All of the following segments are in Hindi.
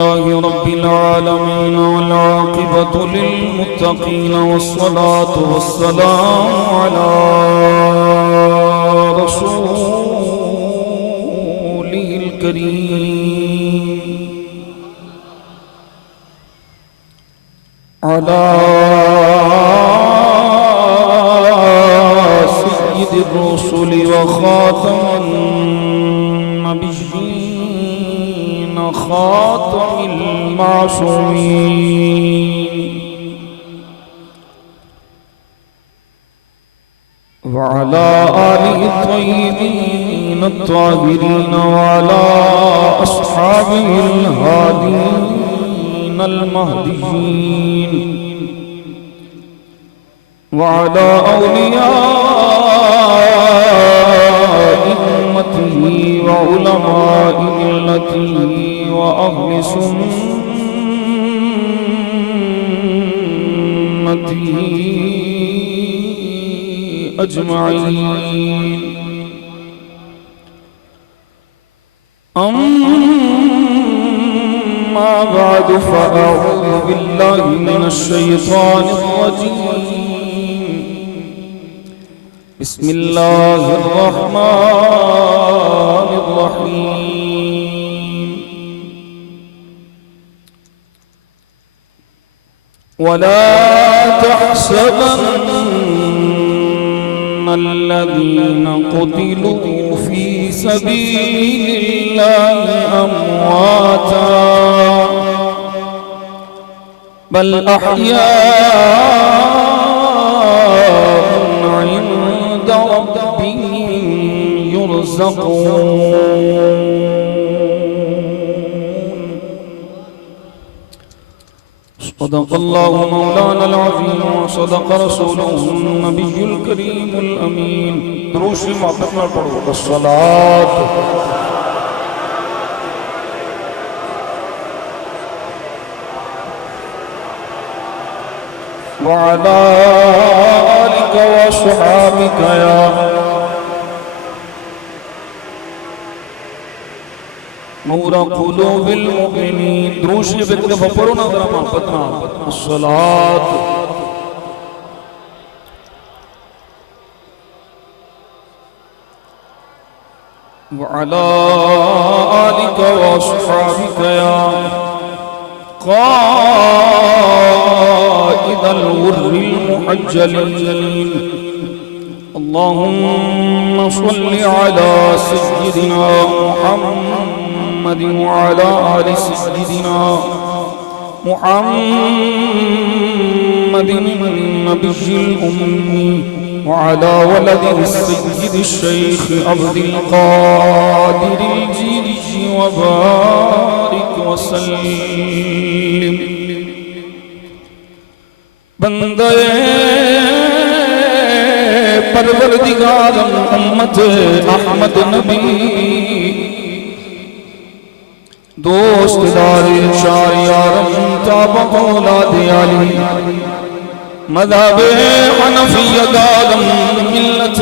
रब्बिल आलमीन वल आक़िबतु लिल मुत्तक़ीन वस्सलातु वस्सलामु अला रसूलिल करीम अला सय्यिदिर रुसुलि व खातमिन नबिय्यीन खातमिल मासूमीन व अला आलिहि त्वय्यिबीन अत्ताहिरीन व अला अस्हाबिहिल हादीन अल महदीयीन व अला औलियाइ उम्मतिही व उलमाइ मिल्लतिही व अहली सुन्नतिही अजमाईन। अम्मा बअद फ़अऊज़ु बिल्लाहि मिनश शैतानिर रजीम। बिस्मिल्लाहिर रहमानिर रहीम। वला तहसबन्नल्लज़ीन क़ुतिलू फ़ी सबीलिल्लाहि अम्वाता बल अहयाउन इंद रब्बिहिम युरज़क़ून। सदक़ल्लाहु मौलाना अज़ीम व सदक़ रसूलुहु नबियुल करीमुल अमीन। दुरूद शरीफ मोहब्बत में पढ़ो। अस्सलात व अला आलिका व अस्हाबिका या नूरा क़ुलूबिल मुमिनीन। दुरूद शरीफ एक दफ़ा पढ़ो ना ज़रा मोहब्बत में। अस्सलात व अला आलिका व अस्हाबिका या क़ाइदल गुर्रिल मुहज्जलीन। अल्लाहुम्मा सल्लि अला सय्यिदिना मुहम्मद व अला आलि सय्यिदिना मुहम्मद नबिय्यिल उम्मी व अला वलदिहि सय्यिदि शेख अब्दुल क़ादिर जीली व बारिक व सल्लिम। बंदे परवरदिगार उम्मत अहमद नबी दोस्तदार शार यारम ताबा औलाद अली मज़हब हनफियत आलम मिल्लत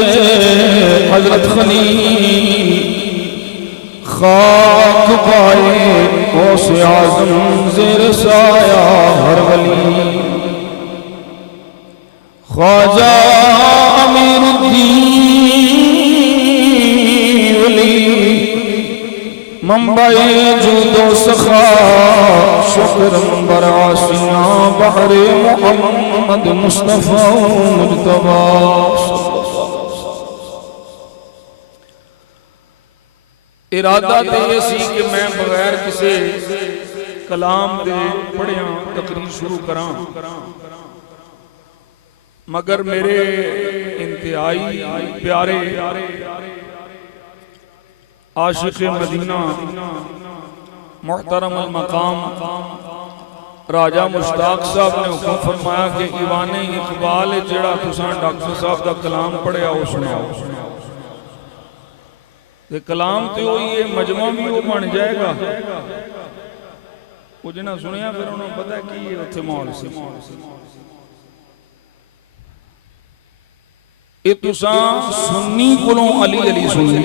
हज़रत खलील खाक पाए गौसे आज़म ज़ेर साया हर वली ख्वाजा अमीरुद्दीन वली मंबई जूदो सखा शुक्रम बरासिया बहरे मोहम्मद मुस्तफ़ा मुज्तबा। इरादा ते सी कि मैं बगैर किसी कलाम दे पढ़िया तकरीर शुरू करां, मगर मेरे इंतहाई प्यारे आशिक़ मदीना मुहतरम अल मकाम राजा मुश्ताक साहब ने हुक्म फरमाया कि ईवाने इकबाल जेड़ा तुसां डॉक्टर साहब का कलाम पढ़िया वो सुनाओ। ते कलाम तो वही है, मजमा भी वो बन जाएगा। वो जिन्हें सुनिया फिर उन्होंने पता की उत्थे माहौल से ये तुसां सुन्नी कोलों अली अली सुनी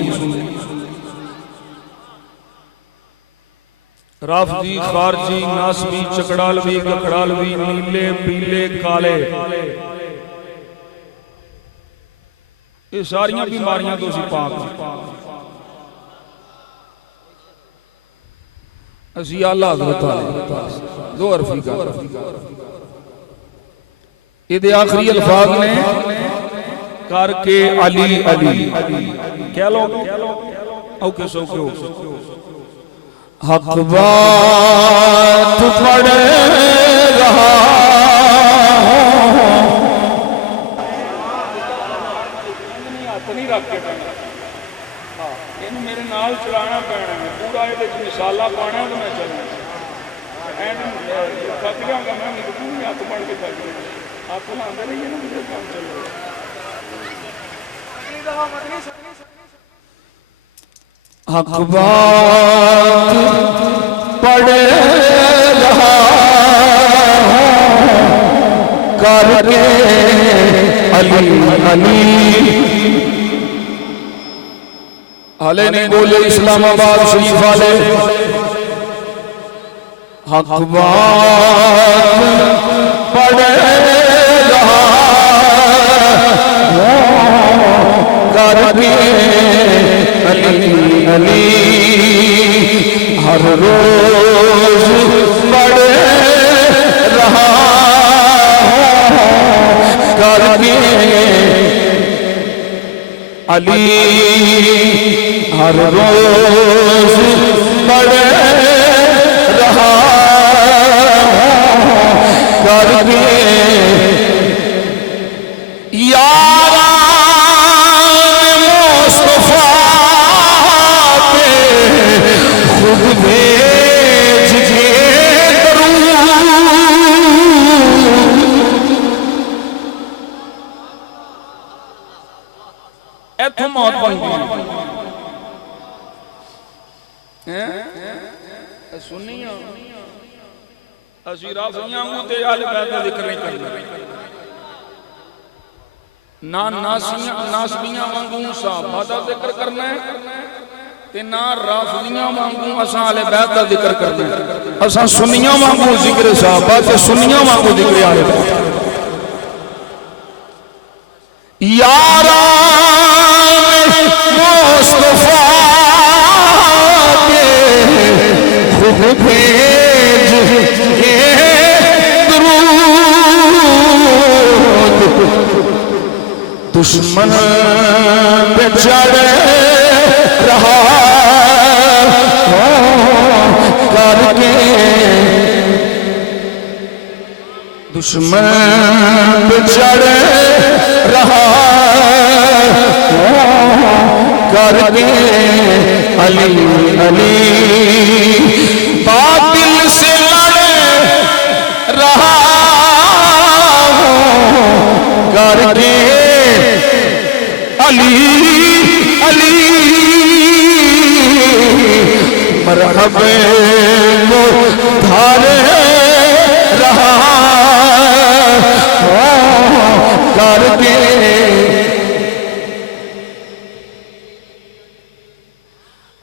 राफजी, खारजी, नासबी, चकड़ालवी, गखड़ालवी, नीले, पीले, काले, ये सारिया बीमारियां तो असीं पाक असी आला हज़रत दो अरफी का ये आखिरी अल्फाज ने करके अली अली कह लो औके सौके हो हक बात पढ़ रहा हथ नहीं रख के इन मेरे नाल चलाना पैना है पूरा ये मिसाला पाना तो मैं चलना थक जाऊंगा मैं पूरी हथ बन के थक गया आप लाते रहिए ना मुझे काम चल रहा हक बात पढ़ रहा करके अली अली हाले नहीं बोले इस्लामाबाद शरीफ वाले हक बात पढ़ रहा करके अली अली हर रोज पढ़ रहा करके अली हर रोज पढ़ रहा करके यारा मुस्तफा पे खुद भेज के इथों मौत बन गई सुनिया असी राफियां ते अहले बैत दा जिक्र नहीं करना ना नासबियां वांगू सहाबा दा जिक्र करना है ते ना राफियां वांगू असां अहले बैत दा जिक्र करना है असां सुन्नियां वांगू जिक्र सहाबा ते सुन्नियां वांगू जिक्र अहले बैत यारा मुस्तफा के खुद भेज के दरूद दुश्मन पे चढ़ रहा करके दुश्मन पे चढ़ रहा करके अली अली बातिल से लड़ रहा करके अली अली मरहबे को धारे रहा करके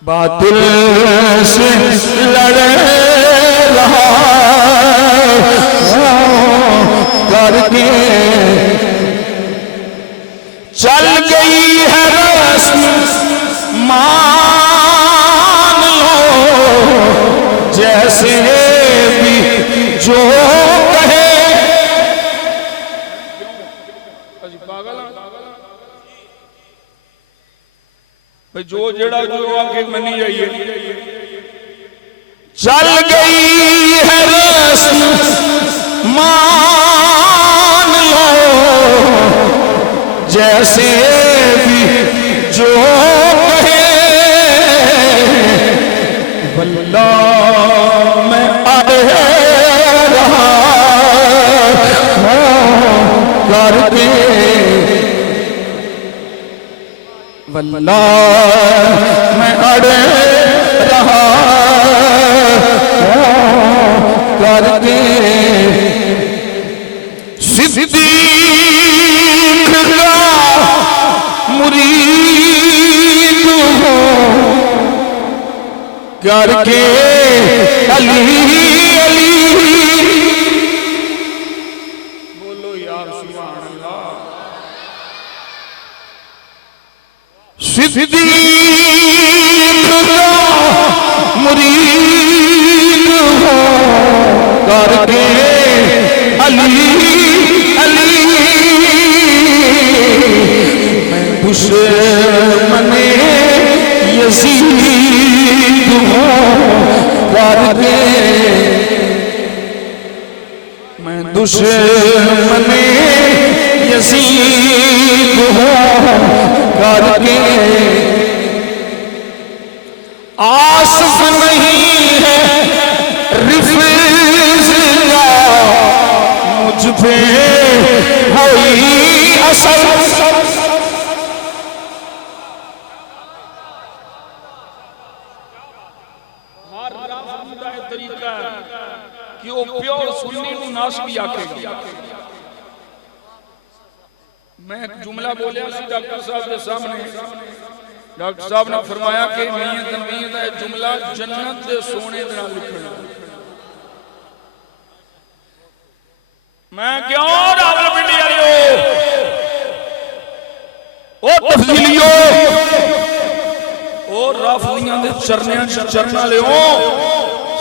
बातिल से लड़ रहा करके चल गई है रस्म मान लो जैसे भी जो कहे भाई जो जेड़ा जो आके मनी जाइए चल गई है रस्म मान लो जैसे भी जो कहे वल्लाह मैं अड़ रहा करके वल्लाह मैं अड़ रहा करके सिद्दीक का मुरीद हूँ करके अली अली। बोलो यार सुभान अल्लाह। सिद्दीक का मुरीद हो करके अली अली। मैं दुश्मने यज़ीद हो करके, मैं दुश्मने यज़ीद हो करके। आसिफ नहीं है रिफ़्ज़ का मुझ पे कोई असर। हर राफ़ी दा तरीका है कि वो प्योर सुन्नी नूं नासबी आखेगा। मैं एक जुमला बोलिया सी डॉक्टर साहब के सामने। डॉक्टर साहब ने फरमाया कि मियां तनवीर दा जुमला जन्नत दे सोने दे नाल लिखना। मैं क्यों रावलपिंडी वालियो ओ तफजीलियो ओ राफियां दे चरनियां चरण वालियो,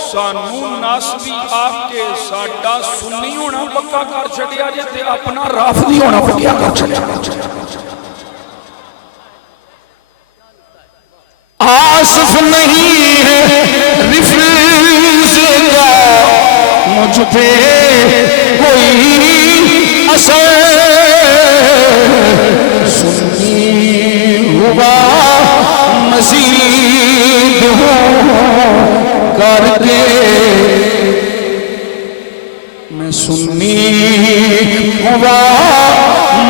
सानू नासबी आके साडा सुन्नी होना पक्का कर छड़िया जे ते अपना राफी होना पक्का कर छड़िया। आसिफ नहीं है रिफ़्ज़ का मुझ पे कोई असर। सुन्नी हुआ मज़ीद हो करके, मैं सुन्नी हुआ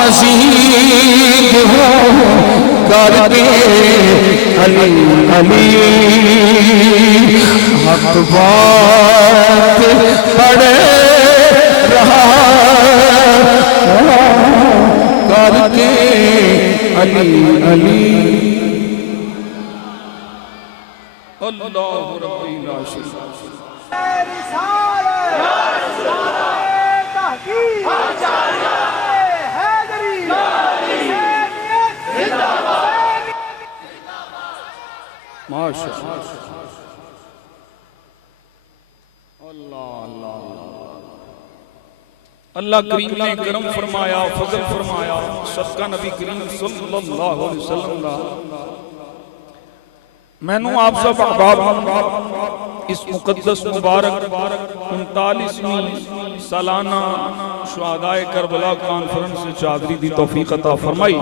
मज़ीद हो करके। अली अली हक बात पढ़ रहा करके। अली अली अल्लाह रब्बी ला शरीका अल्लाह करीम ने करम फरमाया, फजल फरमाया। सदका नबी करीम सल्लल्लाहु अलैहि वसल्लम दा मैनू आप सब अहबाब इस मुकद्दस मुबारक 39वीं सालाना शुहदाए करबला कॉन्फ्रेंस से चादरी दी तौफीक अता फरमाई।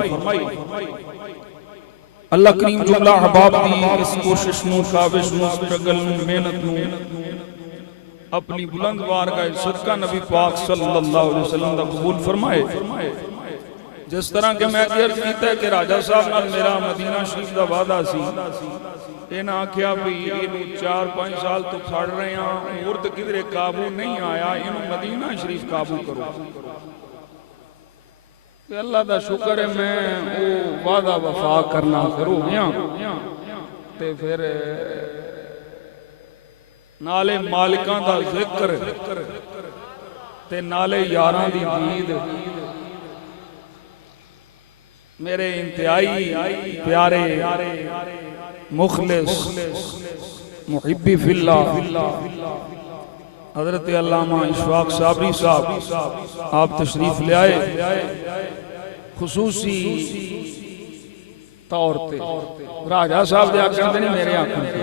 अल्लाह करीम जुमला अहबाब दी इस कोशिश नूं, काविश नूं, स्ट्रगल नूं, मेहनत नूं अपनी बुलंद बारगाह सदका नबी पाक सल्लल्लाहु अलैहि वसल्लम दा कबूल फरमाए। जिस तरह के मैं अर्ज कीता कि राजा साहब नाल मेरा मदीना शरीफ दा वादा सी, इन्हां आख्या भी इनू 4-5 साल तो फड़ रहे हैं, होर ते किधरे काबू नहीं आया, इनू मदीना शरीफ काबू करो। अल्लाह दा शुक्र है मैं वो वादा वफा करना शुरू होया ते फिर नाले मालिकां दा जिक्र ते नाले यारां दी दीद। मेरे इंतहाई प्यारे मुखलिस मुहिब्बी फिल्लाह हजरत अल्लामा इशफाक साबरी साहब आप तशरीफ ले आए। खुसूसी तौर पे राजा साहब दे आखण ते नहीं, मेरे आखण ते।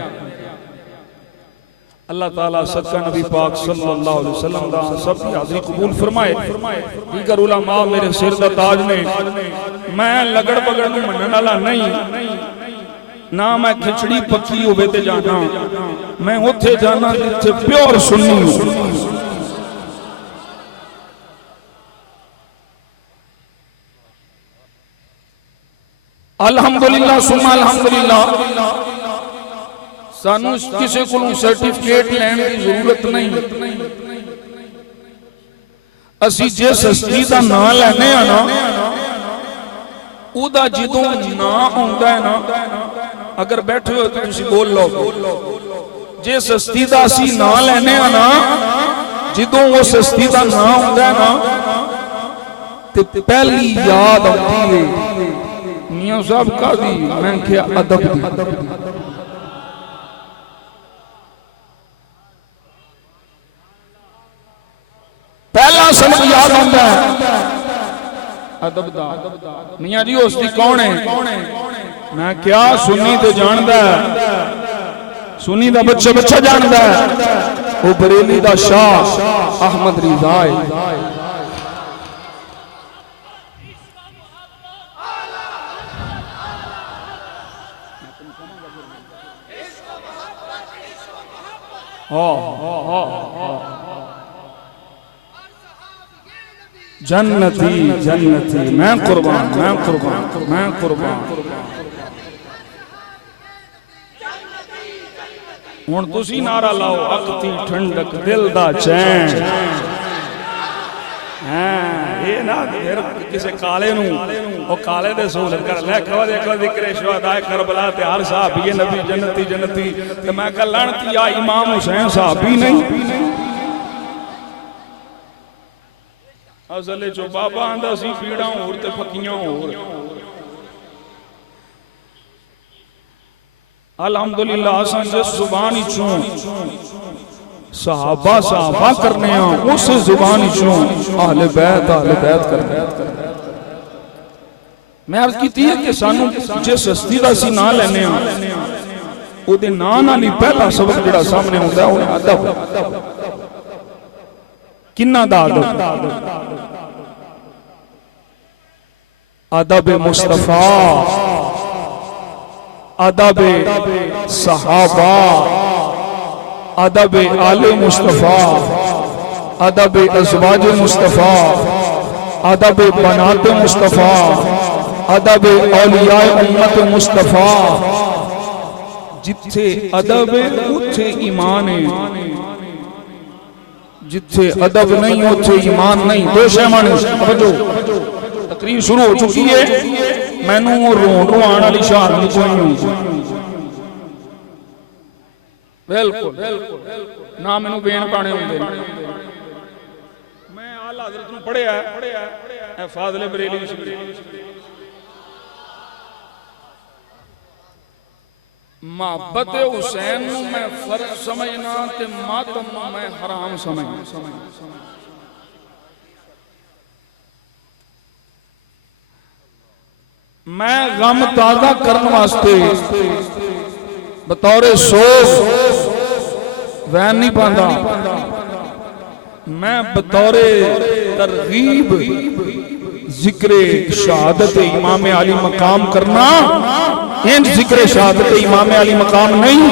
अल्लाह ताला सदका नबी पाक सल्लल्लाहु अलैहि वसल्लम दा सब दी हाज़री कबूल फरमाए। दीगर उलमा मेरे सिर दा ताज ने। मैं लगड़ बगड़ नूं मनण वाला नहीं ना, मैं खिचड़ी पक्की होवे ते जाना, मैं उत्थे जाना जिथे प्योर सुन्नी हो। अल्हम्दुलिल्लाह सुम्मा अल्हम्दुलिल्लाह सानू किसी को सर्टिफिकेट लैने की जरूरत नहीं। असी जिस हस्ती का नाम लैने ना उदा जो नाम आता है ना, अगर बैठे हो तो तुम बोल लो, जिस हस्ती का असी ना लेने ना, जो उस हस्ती का ना होंदा ना ते पहली याद आती है मियां साहब का दी, मैं क्या अदब दी। पहला सबक याद आता है अदब दा। मियां जी उसकी कौन है? मैं क्या सुन्नी तो जानदा है, सुन्नी दा बच्चा बच्चा जानदा है, वो बरेली दा शाह अहमद रिजा है। जन्नती जन्नती मैं कुर्बान, मैं कुर्बान, मैं कुर्बान। हुण तुसी नारा लाओ, अखती ठंडक दिल दा चैन। ये ना फिर किसी काले नूं ओ काले दे सहूलत कर ले खवा दे कल जिक्र शुहदाए करबला ते हर साहबी नबी जन्नती जन्नती। ते मैं कह लानती आ इमाम हुसैन साहबी नहीं। असले चो बाबा आंदा सी पीड़ा होर ते फकियां होर। अल्हम्दुलिल्लाह असां जिस जुबान चों सहाबा सहाबा करने उस जुबान चों अहले बैत करने। मैं अर्ज की है कि सानू जिस हस्ती का असीं नाम लैने उहदे नाम नाल ही पहला सबक जिहड़ा सामने आउंदा है अदब। किन्ना दा अदब? अदब मुस्तफा, अदब सहाबा, अदब आले मुस्तफा, अदब अज़वाज मुस्तफा, अदब बनाते मुस्तफा, अदब औलियाए उम्मत मुस्तफा। जिथे अदब उथे ईमान है, जिथे अदब नहीं उथे ईमान नहीं। दो शैमान समझो। तकरीर शुरू हो चुकी है, मैनू रोण रोआण वाली शार नहीं कोई बिल्कुल ना मैनू बेन पाने होंदे। मैं आला हज़रत नूं पढ़िया है फाज़िले बरेली मोहब्बत हुसैन नूं मैं फर्ज समझना ते मातम मैं हराम समझना। मैं गम ताज़ा करने वास्ते बतौरे सोफ वैन नहीं पांदा, मैं बतौरे तरगीब जिक्रे शहादत इमाम अली मकाम करना। इन जिक्र शहादत इमाम अली मकाम नहीं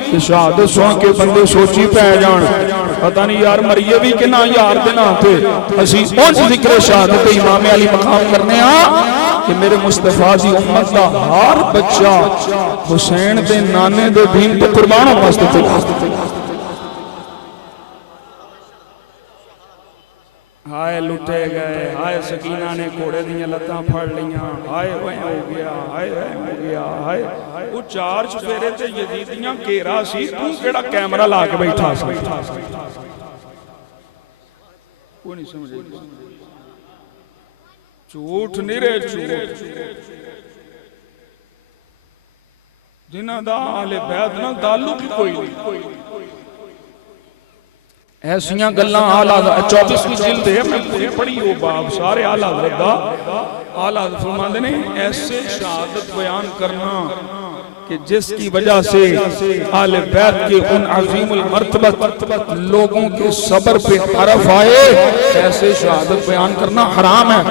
कि शहादत सुन के बंदे सोची पै जान पता नहीं यार मरीए भी कि ना यार दे ना थे। असी उस जिक्र शहादत इमाम अली मकाम करने कि मेरे मुस्तफा दी उम्मत का हर बच्चा हुसैन दे नाने दे दीन तो कुर्बान होने वास्ते तैयार। हाय लुटे गए, हाय सकीना ने घोड़े दियां लत्तां फड़ लियां, हाय हो गया, हाय हो गया, हाय वो चार चफेरे ते यजीदियां घेरा सी, तू केड़ा कैमरा ला के बैठा सी? कोई नहीं समझे। झूठ नहीं रे झूठ जिन्हां दा अहले बैत नाल ताल्लुक ही कोई नहीं। ऐसियां गल्लां आला 24वीं जिल्द है, मैं पूरी पढ़ी वो बाब सारे आला हज़रत दा। आला हज़रत फरमाते ने ऐसे शहादत बयान करना कि जिसकी वजह से आले बैत के उन अजीमुल मर्तबत लोगों के सब्र पे हरफ आए, ऐसे शहादत बयान करना हराम है।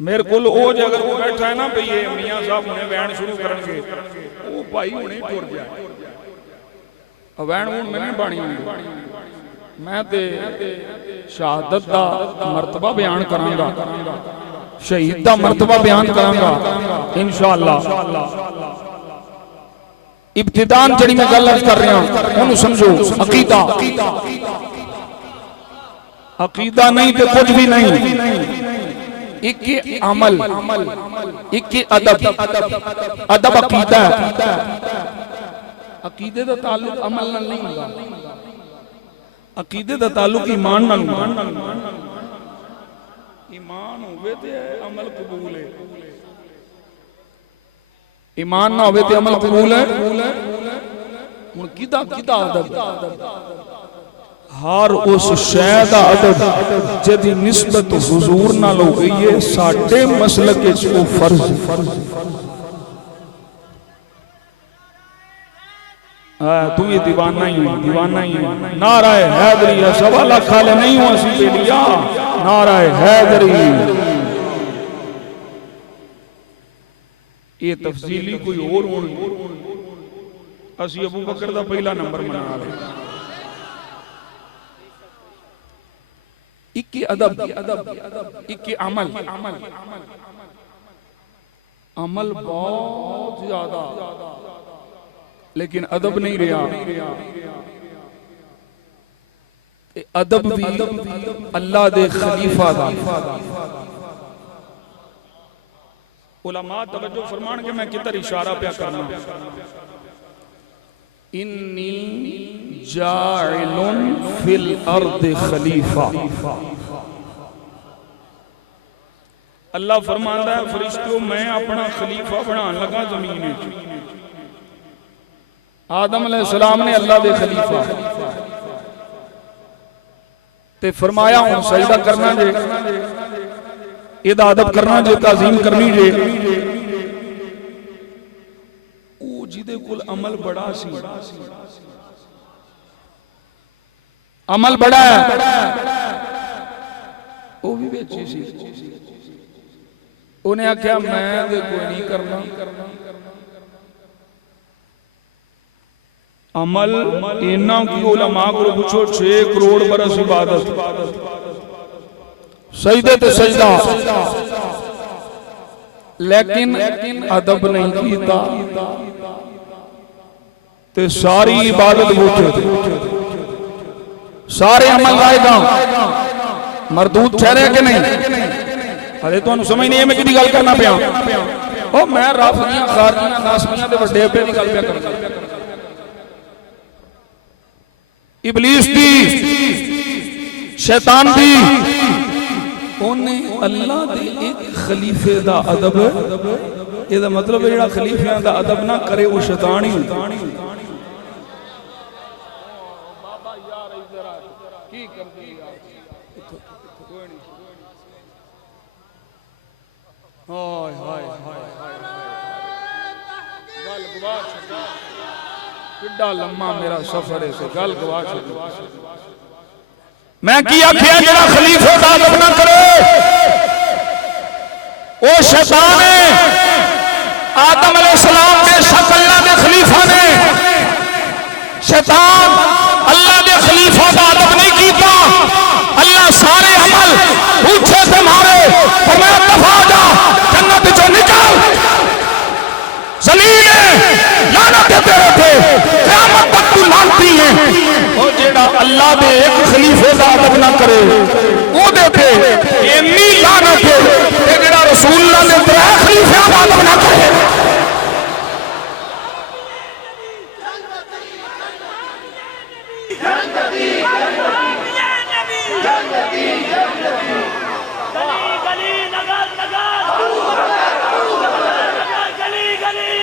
मेरे को अगर वो बैठा है ना भाई ये मियाँ साहब हुणे वैन शुरू करेंगे, वो भाई हुणे टुर जाए वैन हूँ मैंने बाणी मैं ते शहादत दा मर्तबा बयान करांगा, शहीद दा मर्तबा बयान करांगा इंशाअल्लाह। इब्तिदान जड़ी मैं गल कर रहा हूं उन्हें समझो। अकीदा अकीदा नहीं तो कुछ भी नहीं। एक अमल, एक अदब। अदब अकीदा है, अकीदे का ताल्लुक अमल नाल नहीं होंदा, अकीदे का ताल्लुक ईमान नाल होंदा। ईमान होवे ते अमल कबूल है, ईमान ना होवे ते अमल कबूल है। हुण किदा किदा अदब, हर उस शै दा अदब जिहदी निस्बत हुजूर नाल हो गई है, साडे मसलक विच वो फर्ज। तू ये दीवाना ही है, दीवाना ही है। नाराए हैदरी, 1.25 लाख वाले नहीं हो असी बेलिया, नाराए हैदरी। ये तफसीली कोई और होनी, असी अबू बकर दा पहला नंबर मना ले। इक्की अदब, इक्की अमल। अमल बहुत ज्यादा, लेकिन अदब नहीं रहा। अदब भी अल्लाह दे खलीफा दा। उलमा तवज्जो फरमान के मैं किधर इशारा पे करना। इन्नी जाइलुन फिल अर्द खलीफा। अल्लाह फरमांदा है फरिश्तों मैं अपना खलीफा बनाने लगा जमीन में। आदम अलैहिस्सलाम ने अल्लाह दे खलीफा ते फरमाया हुण सजदा करना जे, इहदा अदब करना जे, ताज़ीम करनी जे। ओ जिहदे कोल अमल बड़ा सी, अमल बड़ा है, वो भी बेची सी। उन्हें आख्या मैं ते कोई नहीं करना। अमल इन्ना की उलमा को पूछो 6 करोड़ बरस इबादत, सजदे ते सजदा, लेकिन अदब नहीं कीता ते सारी इबादत बूठे, सारे अमल लाएगा मरदूद ठहरे कि नहीं? अरे तुहानू समझ नहीं है मैं किहदी गल करना पिया। ओ मैं राफियां, खारजियां, नासबियां दे वड्डे अब्बे दी गल पिया करना। इबलीस दी, शैतान दी, उन्हें अल्लाह दे एक खलीफे दा अदब, ਇਹਦਾ मतलब है ਜਿਹੜਾ खलीफियां दा अदब ना करे वो शैतान ही ਹੁੰਦਾ। बाबा यार इधर आ की कर दी यार, कोई नहीं। हाय हाय हाय गल गवा छड्डी, किड्डा लम्मा मेरा सफर है, गल गवा छड्डी। मैं की आखिया जेड़ा खलीफे दा अदब ना करे वो शैतान है। आदम अलैहिस्सलाम के शक अल्लाह के खलीफा ने, शैतान अल्लाह के खलीफा का अदब नहीं कीता। अल्लाह सारे अमल पूछे से मारे, फरमाया दफा जा, जन्नत चो निकल, जलील है, लानत देते रहते, क़यामत तक तू लानती है। और जेड़ा अल्लाह दे एक खलीफे का अदब ना करे वो देते इन्नी लानत है, जेड़ा रसूलुल्लाह ने 3 खलीफे का अदब ना करे।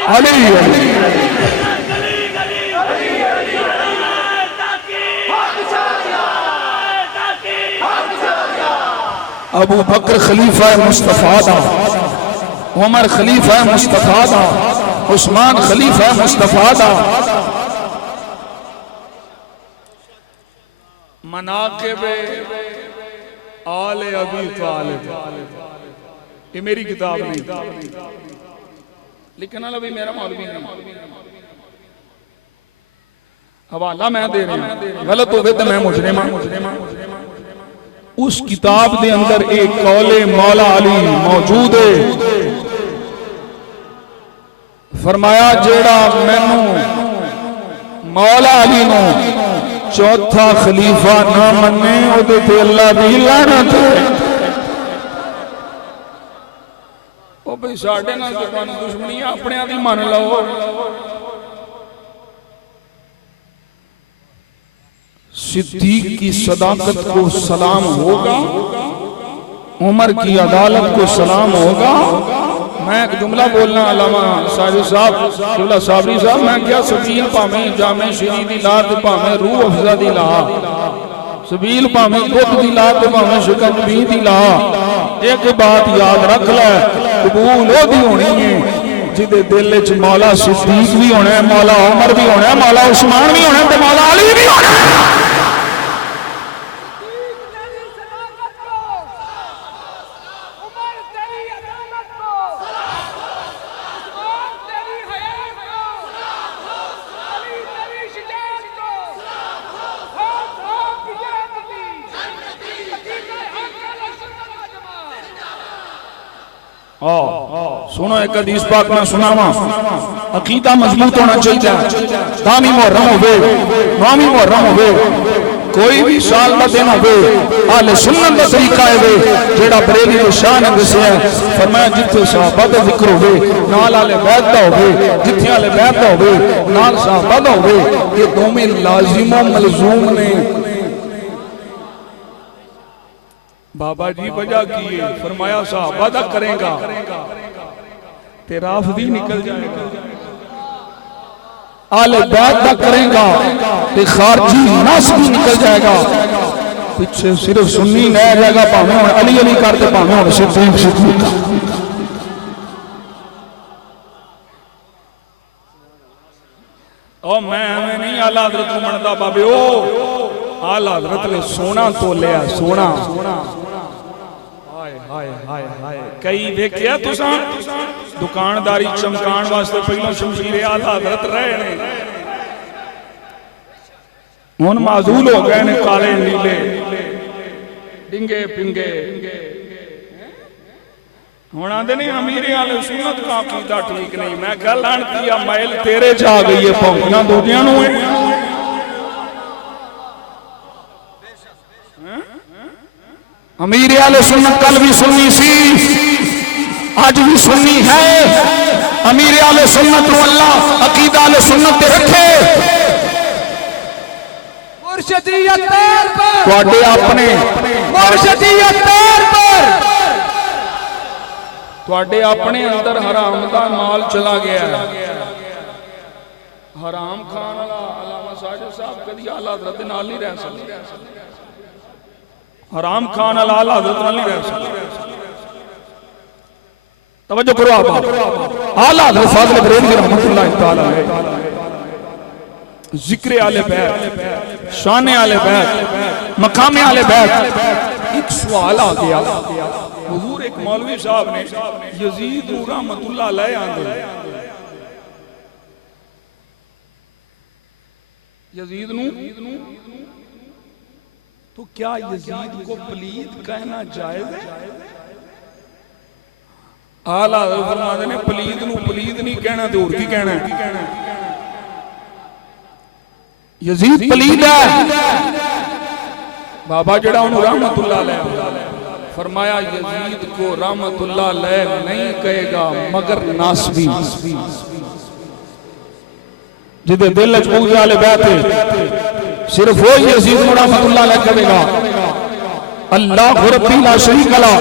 अली अबू बकर खलीफा मुस्तफा दा, उमर खलीफा मुस्तफा दा, उस्मान खलीफा मुस्तफा दा। मनाक़िब आले अबी तालिब, ये मेरी किताब नहीं, लिखना भी मेरा मौलवी नहीं, हवाला मैं दे रहा हूं, गलत हो गए तो मैं मुजरिम। उस किताब के अंदर एक कौले मौला अली मौजूद है। फरमाया जेड़ा मैनू मौला अली नू चौथा खलीफा ना मन्ने ओदे ते अल्लाह दी लानत है। ओ भाई साढ़े नाल तो तुहानू दुश्मनी है, अपने दी मान लो। सिद्दीक की सदाकत को सलाम होगा, उमर की अदालत को सलाम होगा। मैं एक जुमला बोलना अलामा साजिद साहब शिवला साबरी साहब, मैं क्या सबील भावें जामे श्री दी ला ते भावें रूह अफजा दी ला, सबील भावें दुध दी ला ते भावें शिकंजी दी ला। एक बात याद रख ले, कबूल ओदी होनी है जिदे दिल च मौला सिद्दीक भी होना है, मौला उमर भी होना है, मौला उस्मान भी होना है ते मौला अली भी होना है। सुनो एक हदीस पाक में सुनावा, अकीदा मजबूत होना चाहिए। 10वीं मुहर्रम होवे, 9वीं मुहर्रम होवे, कोई भी साल का दिन होवे, अहले सुन्नत का तरीका है जेड़ा बरेली दे शाह ने दस्या। फरमाया जिथे सहाबा दा जिक्र होवे नाल अहले बैत दा होवे, जिथे अहले बैत दा होवे नाल सहाबा दा होवे, ये दोवें लाजिम व मलजूम ने। बाबा जी वजह की है, फरमाया सहाबा दा करेगा ते राफदी निकल जाएगा, आले बैत दा करेगा ते खारजी नासबी निकल जाएगा। पीछे सिर्फ सुन्नी रह जाएगा, भावें हुण अली अली करते भावें हुण सिद्दीक सिद्दीक। ओ मैं एवें नहीं आला हजरत को मनदा बाबे, ओ आला हजरत ने सोना तोलिया, सोना। हाय हाय हाय, कई देखिया तुसा दुकानदारी चमकान वास्ते पहले शमशीर आला हजरत रहे ने, हुण माजूल हो गए ने, काले नीले डिंगे पिंगे। हुण आंदे नहीं अमीरी आले सुन्नत का अकीदा ठीक नहीं। मैं कह लानतिया मैल तेरे च आ गई है, भौंकना दूजियां नूं है। अमीर आले सुन्नत कल भी सुन्नी सी, आज भी सुन्नी है। अमीर आले सुन्नत को अल्लाह अकीदा आले सुन्नत ते रखे। मुर्शिदियत तौर पर ਤੁਹਾਡੇ ਆਪਣੇ मुर्शिदियत तौर पर ਤੁਹਾਡੇ ਆਪਣੇ अंदर हराम का माल चला गया है। हराम खान वाला अलामा साजिद साहब कभी आला हजरत नाल नहीं रह सकते, हराम खान आला हजरत नाल नहीं रह सकते। तवज्जो करो आप, आला हजरत फाज़िल बरेलवी रहमतुल्लाह तआला अलैह, जिक्र आले बैत, शान आले बैत, मकाम आले बैत। एक सवाल आ गया, हुजूर एक मौलवी साहब ने यजीद रहमतुल्लाह अलैह आंदे, यजीद नू तो क्या यजीद को पलीद कहना जायज है? आला फरमाते ने पलीद नू पलीद नहीं कहना तो और की कहना है? यजीद पलीद है। बाबा जड़ा उन्होंने रहमतुल्लाह अलैह फरमाया यजीद को रहमतुल्लाह अलैह नहीं कहेगा मगर नासबी, जिदे दिल च पूजा वाले बैठे सिर्फ वो यजीद रहमतुल्लाह अलैह कहेगा। अल्लाह रब्बी ला शरीक ला,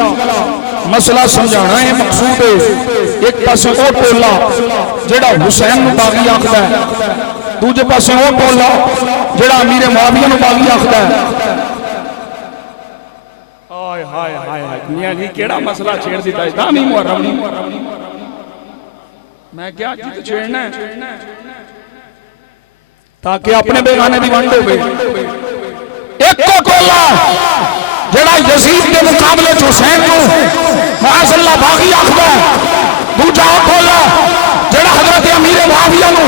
मसला समझाना है, मकसूद है। एक पासे वो टोला जेड़ा हुसैन नूं बागी आखदा है, दूजे पासे वो टोला जेड़ा अमीर मुआविया नूं बागी आखदा है। हाय हाय हाय मियां जी केड़ा मसला छेड़ दिता है? 10वीं मुहर्रम मैं क्या जिद छेड़ना है ताकि अपने बेगाने की वंड हो। एक को टोला जेड़ा यजीद के मुकाबले हुसैन को माशअल्लाह बागी आखदा है, दूजा टोला जेड़ा हजरत अमीर मुआविया को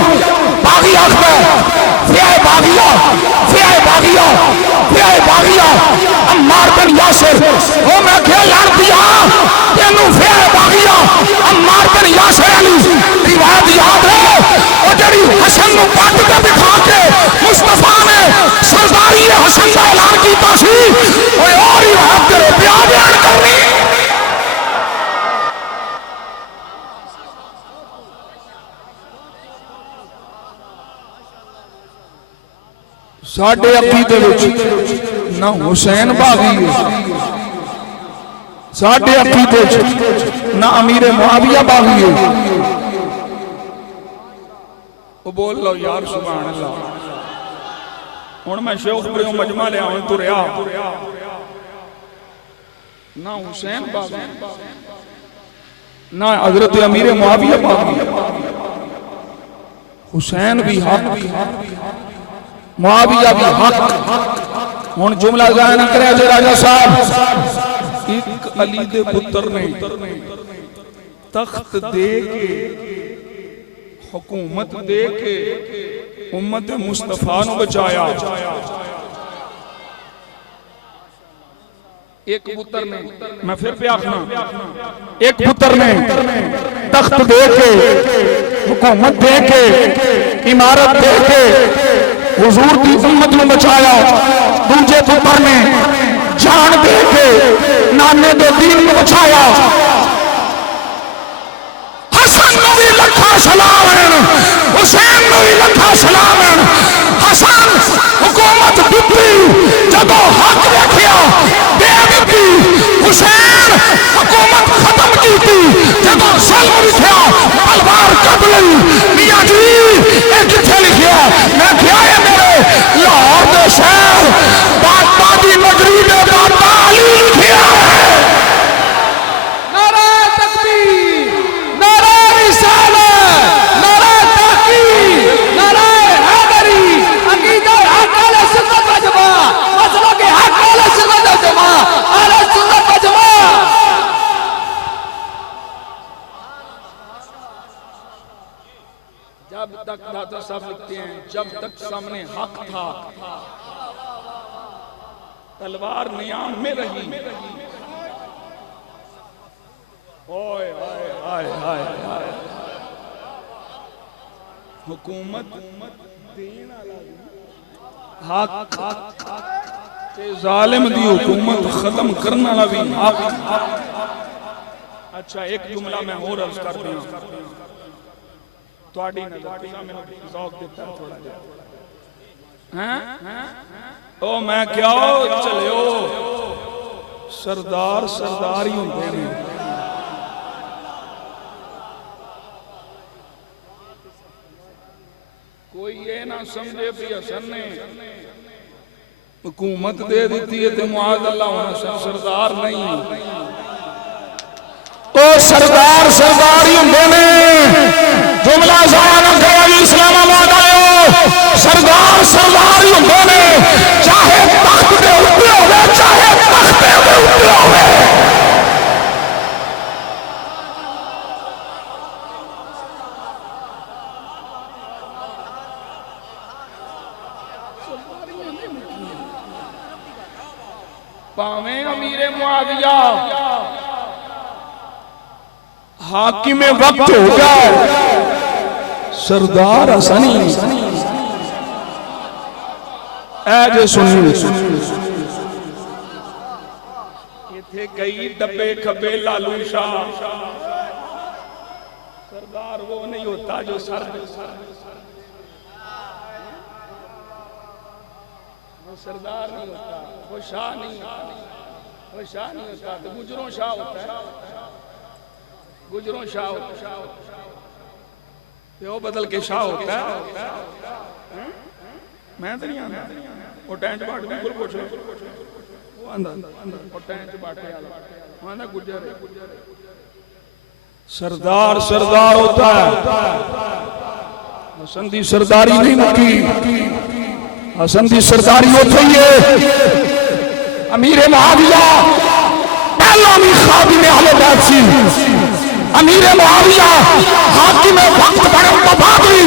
बागी आखदा है। फिया बागिया, फिया बागिया, फिया बागिया अम्मार बिन यासिर, ओ मैं क्या लड़ दिया तेनू फिया बागिया अम्मार बिन यासिर अली रिवायत याद है? ओ जड़ी हसन नूं पट के बिठा के मुस्तफा ने सरदारी हसन का ऐलान कीता सी, ओए और रिवायत तेरे प्यार बयान करनी। साडे अकीदे विच ना हुसैन बागी है, साडे अकीदे च ना अमीर मुआविया बागी है। वो बोल लो यार सुभान अल्लाह। हुण मैं शेखपुरियों मजमा लिया हुण तुरया ना हुसैन बागी ना हजरत अमीर मुआविया बागी। हुसैन भी हक, मुआविया भी हक। हुण जुमला ज़ाहिर न करे जे राजा साहब, एक अली दे पुत्र ने तख्त दे के हुकूमत दे के उम्मत मुस्तफा नु बचाया। एक पुत्र ने, मैं फिर पे आखना, एक पुत्र ने तख्त दे के हुकूमत दे के इमारत दे के हुजूर की उम्मत नु बचाया। दूजे पुत्र ने जान दे के नाने दे दीन नु बचाया। हसन नु भी लखा सलाम है, हुसैन नु भी लखा सलाम है। हसन हुकूमत दिती जदों हक रखिया दे दी, हुसैन हुकूमत खत्म की जदों ज़ुल्म लिखिया तलवार कब लई। मियां जी ये किथे लिखिया? मैं क्या है मेरे लाहौर दे शहर बादशाह दी नगरी दे बादशाह अली लिखिया है। नारा तकबीर, नारा रिसालत, नारा ताकीद, नारा हैदरी, अकीदा हक अहले सुन्नत व जमाअत, मसलक हक अहले सुन्नत व जमाअत, अहले सुन्नत व जमाअत। जब तक दादा साहब लिखते हैं, जब तक सामने हक था तलवार नियाम में रही। ओए हाय हाय हाय हाय, हुकूमत देन वाला हक ते जालिम दी हुकूमत खत्म करने वाला भी हक। अच्छा एक जुमला मैं और अर्ज कर दूं, थोड़ी नजर मैंने ज़ौक दिता थोड़ा जिहा हैं। ओ मैं क्या चलियो, सरदार सरदार ही होंदे ने। कोई ये ना समझे भी हसन ने हुकूमत दे दी है तो मुआज़ अल्लाह होना सरदार नहीं। ओ सरदार सरदार ही होंदे ने। जुमला ज़ाया ना करे इस्लामाबाद आयो, सरदार सरदार ही होंदे ने, चाहे तख्त दे उत्ते होवे चाहे तख्ते दे उत्ते होवे। भावें अमीरे मुआविया हाकिमे वक्त हो जाए, सरदार हसनी ऐजे सुनी। इथे कई डब्बे खब्बे लालू शाह, सरदार वो नहीं होता जो सर वो सरदार नहीं होता, वो शाह नहीं होता, वो शाह नहीं होता तो गुजरों शाह होता है, गुजरों शाह होता है, वो बदल के शाह होता है। मैं तो नहीं आना, वो टेंट बाट बिल्कुल कुछ वो अंदर वो टेंट बाटे वाला वो आंदा गुजर है। सरदार सरदार होता है, हसन दी सरदारी नहीं मुकी। हसन दी सरदारी होती है अमीर मुआविया पहला भी खादिम अहले बैत सी। अमीर मुआविया हाकिम वक्त बनने तो बाद भी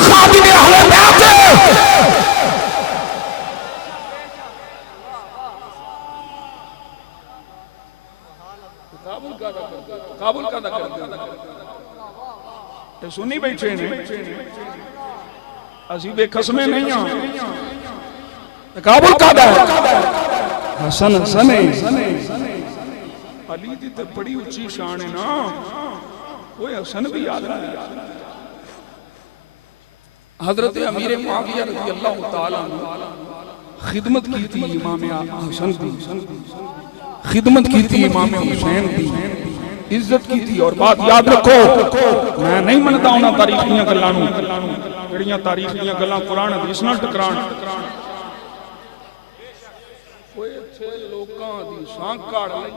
खादिम अहले बैत। काबुल का कर सुनी बैठे ने असी बेखसमे नहीं हाँ। काबुल का हसन हसन अली दी तो बड़ी उच्ची शान है ना, वो हसन भी आला है। हजरत अमीर मुआविया रज़ी अल्लाह तआला अन्हु खिदमत की थी इमाम हसन की, खिदमत की थी इमाम हुसैन की, इज्जत की थी। और बात याद रखो, मैं नहीं मनता उन्हां तारीख दीयां गल्लां नूं जिहड़ियां तारीख दीयां गल्लां कुरान हदीस नाल टकराण। कोई इत्थे लोकां दी सांख काढ़ लई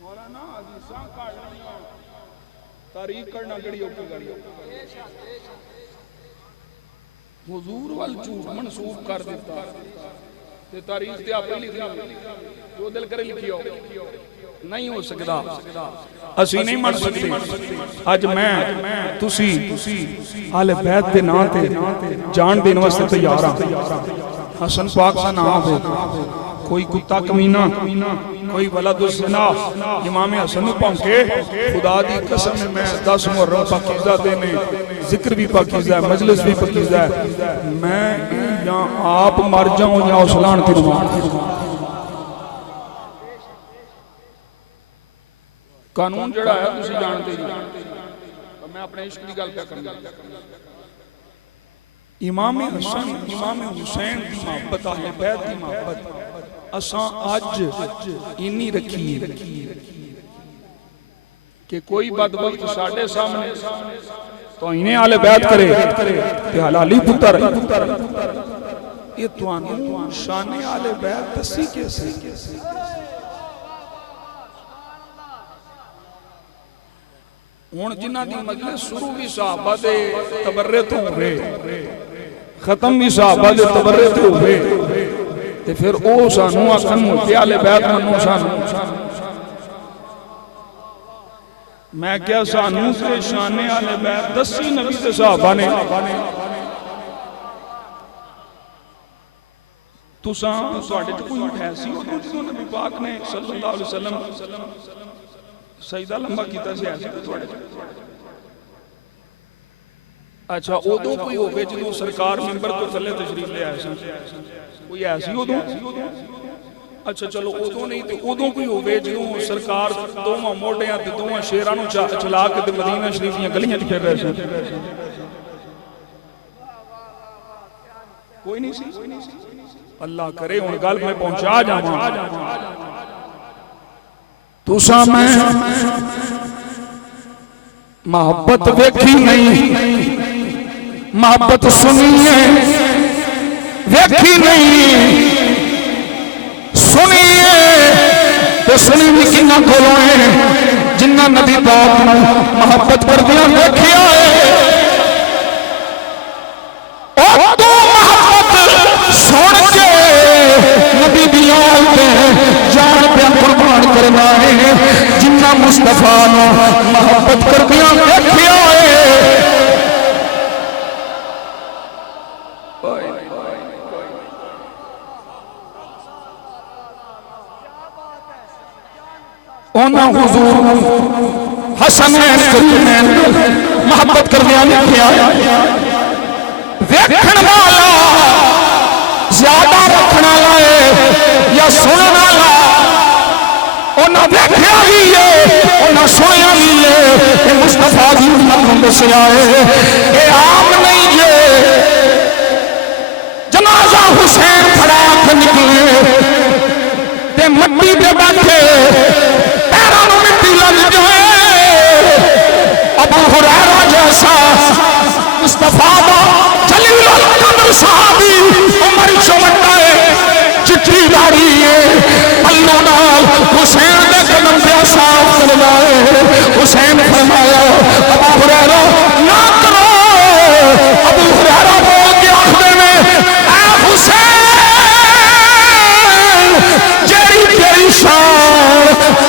मौलाना हदीसां काढ़ लईआं, तारीख करना कड़ी औखी गल है। हुजूर वाल झूठ मनसूब कर दिता ते तारीख ते आपे लिखना, जो दिल करे लिखियो, नहीं हो सकता, असी नहीं मन सकते। अज मैं तुसी आले बैत दे नां ते जान देने वास्ते तैयार हां। हसन पाक दा नाम है, कोई कुत्ता कमीना, कोई वलदुज़्ज़िना इमाम हसन नूं भौंके, खुदा दी कसम है मैं 10 मुहर्रम पाकीज़ा दे ने, जिक्र भी पाकीज़ा है, मजलिस भी पाकीज़ा है। मैं या आप मर जाऊं या उस लानती नूं मार दूं। कानून जड़ा है तुसी जानते जी, मैं अपने इश्क की गल करना। इमाम हसन इमाम हुसैन की मोहब्बत, अहले बैत की मोहब्बत असां अज इन्नी रखी कि कोई बदबख्त साडे सामने तो इन्हें आले बैत करे ते हलाली पुत्र ये तुहानू शाने आले बैत दसी कैसे। हुण जिन्हां दी मजलिस शुरू भी सहाबा दे तबर्रे तो होवे, खत्म भी सहाबा दे तबर्रे तो होवे, ते फिर ओ सानू आखन ते आले बैत मन्नो। सानू मैं क्या सानू ते शाने आले बैत दसी नबी ते सहाबा ने। तुसां तुहाडे च कोई उठ ऐसी उदों जदों नबी पाक ने सल्लल्लाहु अलैहि वसल्लम सजदा लंबा कीता सी, ऐसी तुहाडे अच्छा उदों कोई होवे जदों सरकार मिंबर तो थल्ले तशरीफ ले आए सन, कोई ऐसी उदों? अच्छा चलो उदों नहीं तो उदों कोई होवे जदों सरकार दोवां मोढियां ते दोवां शेरां नूं चला के ते मदीना शरीफ दीयां गलियां च फिर रहे सन। कोई नहीं सी। अल्लाह करे हुण गल मैं पहुंचा जावां। तुसा मैं मोहब्बत वेखी नहीं, मोहब्बत सुनी है वेखी नहीं, सुनी है तो सुनी भी किन्ना कोलों है जिन्ना नबी पाक नूं मोहब्बत करदियां वेखिया है। ओ तू मोहब्बत सुन के नबी दियां ते जान पे कुर्बान करना है, जिन्ना मुस्तफा नूं मोहब्बत करदियां वेखिया है। उन्हां हुजूर हसनैन करीमैन मोहब्बत करदियां वेखिया है। वेखण वाला ज्यादा रखने वाला है या सुनने वाला? उन्हें देखा भी है, उन्हें सुनिया भी है। मुस्तफा की उम्मत में दसिया है, ये आम नहीं है। जनाजा हुसैन खड़ा के निकले ते मट्टी पे बैठे, पैरों में मिट्टी लग जाए। अबू हुरैरा जैसा मुस्तफा का जलील कदर सहाबी उमर चौटा है, चिट्ठी दाड़ी है, पल्लू नाल हुसैन दे कदम पे साफ करना है। हुसैन फरमाया अबू हुरैरा ना करो। अबू हुरैरा बोल के आखदे में ऐ हुसैन जेरी तेरी शान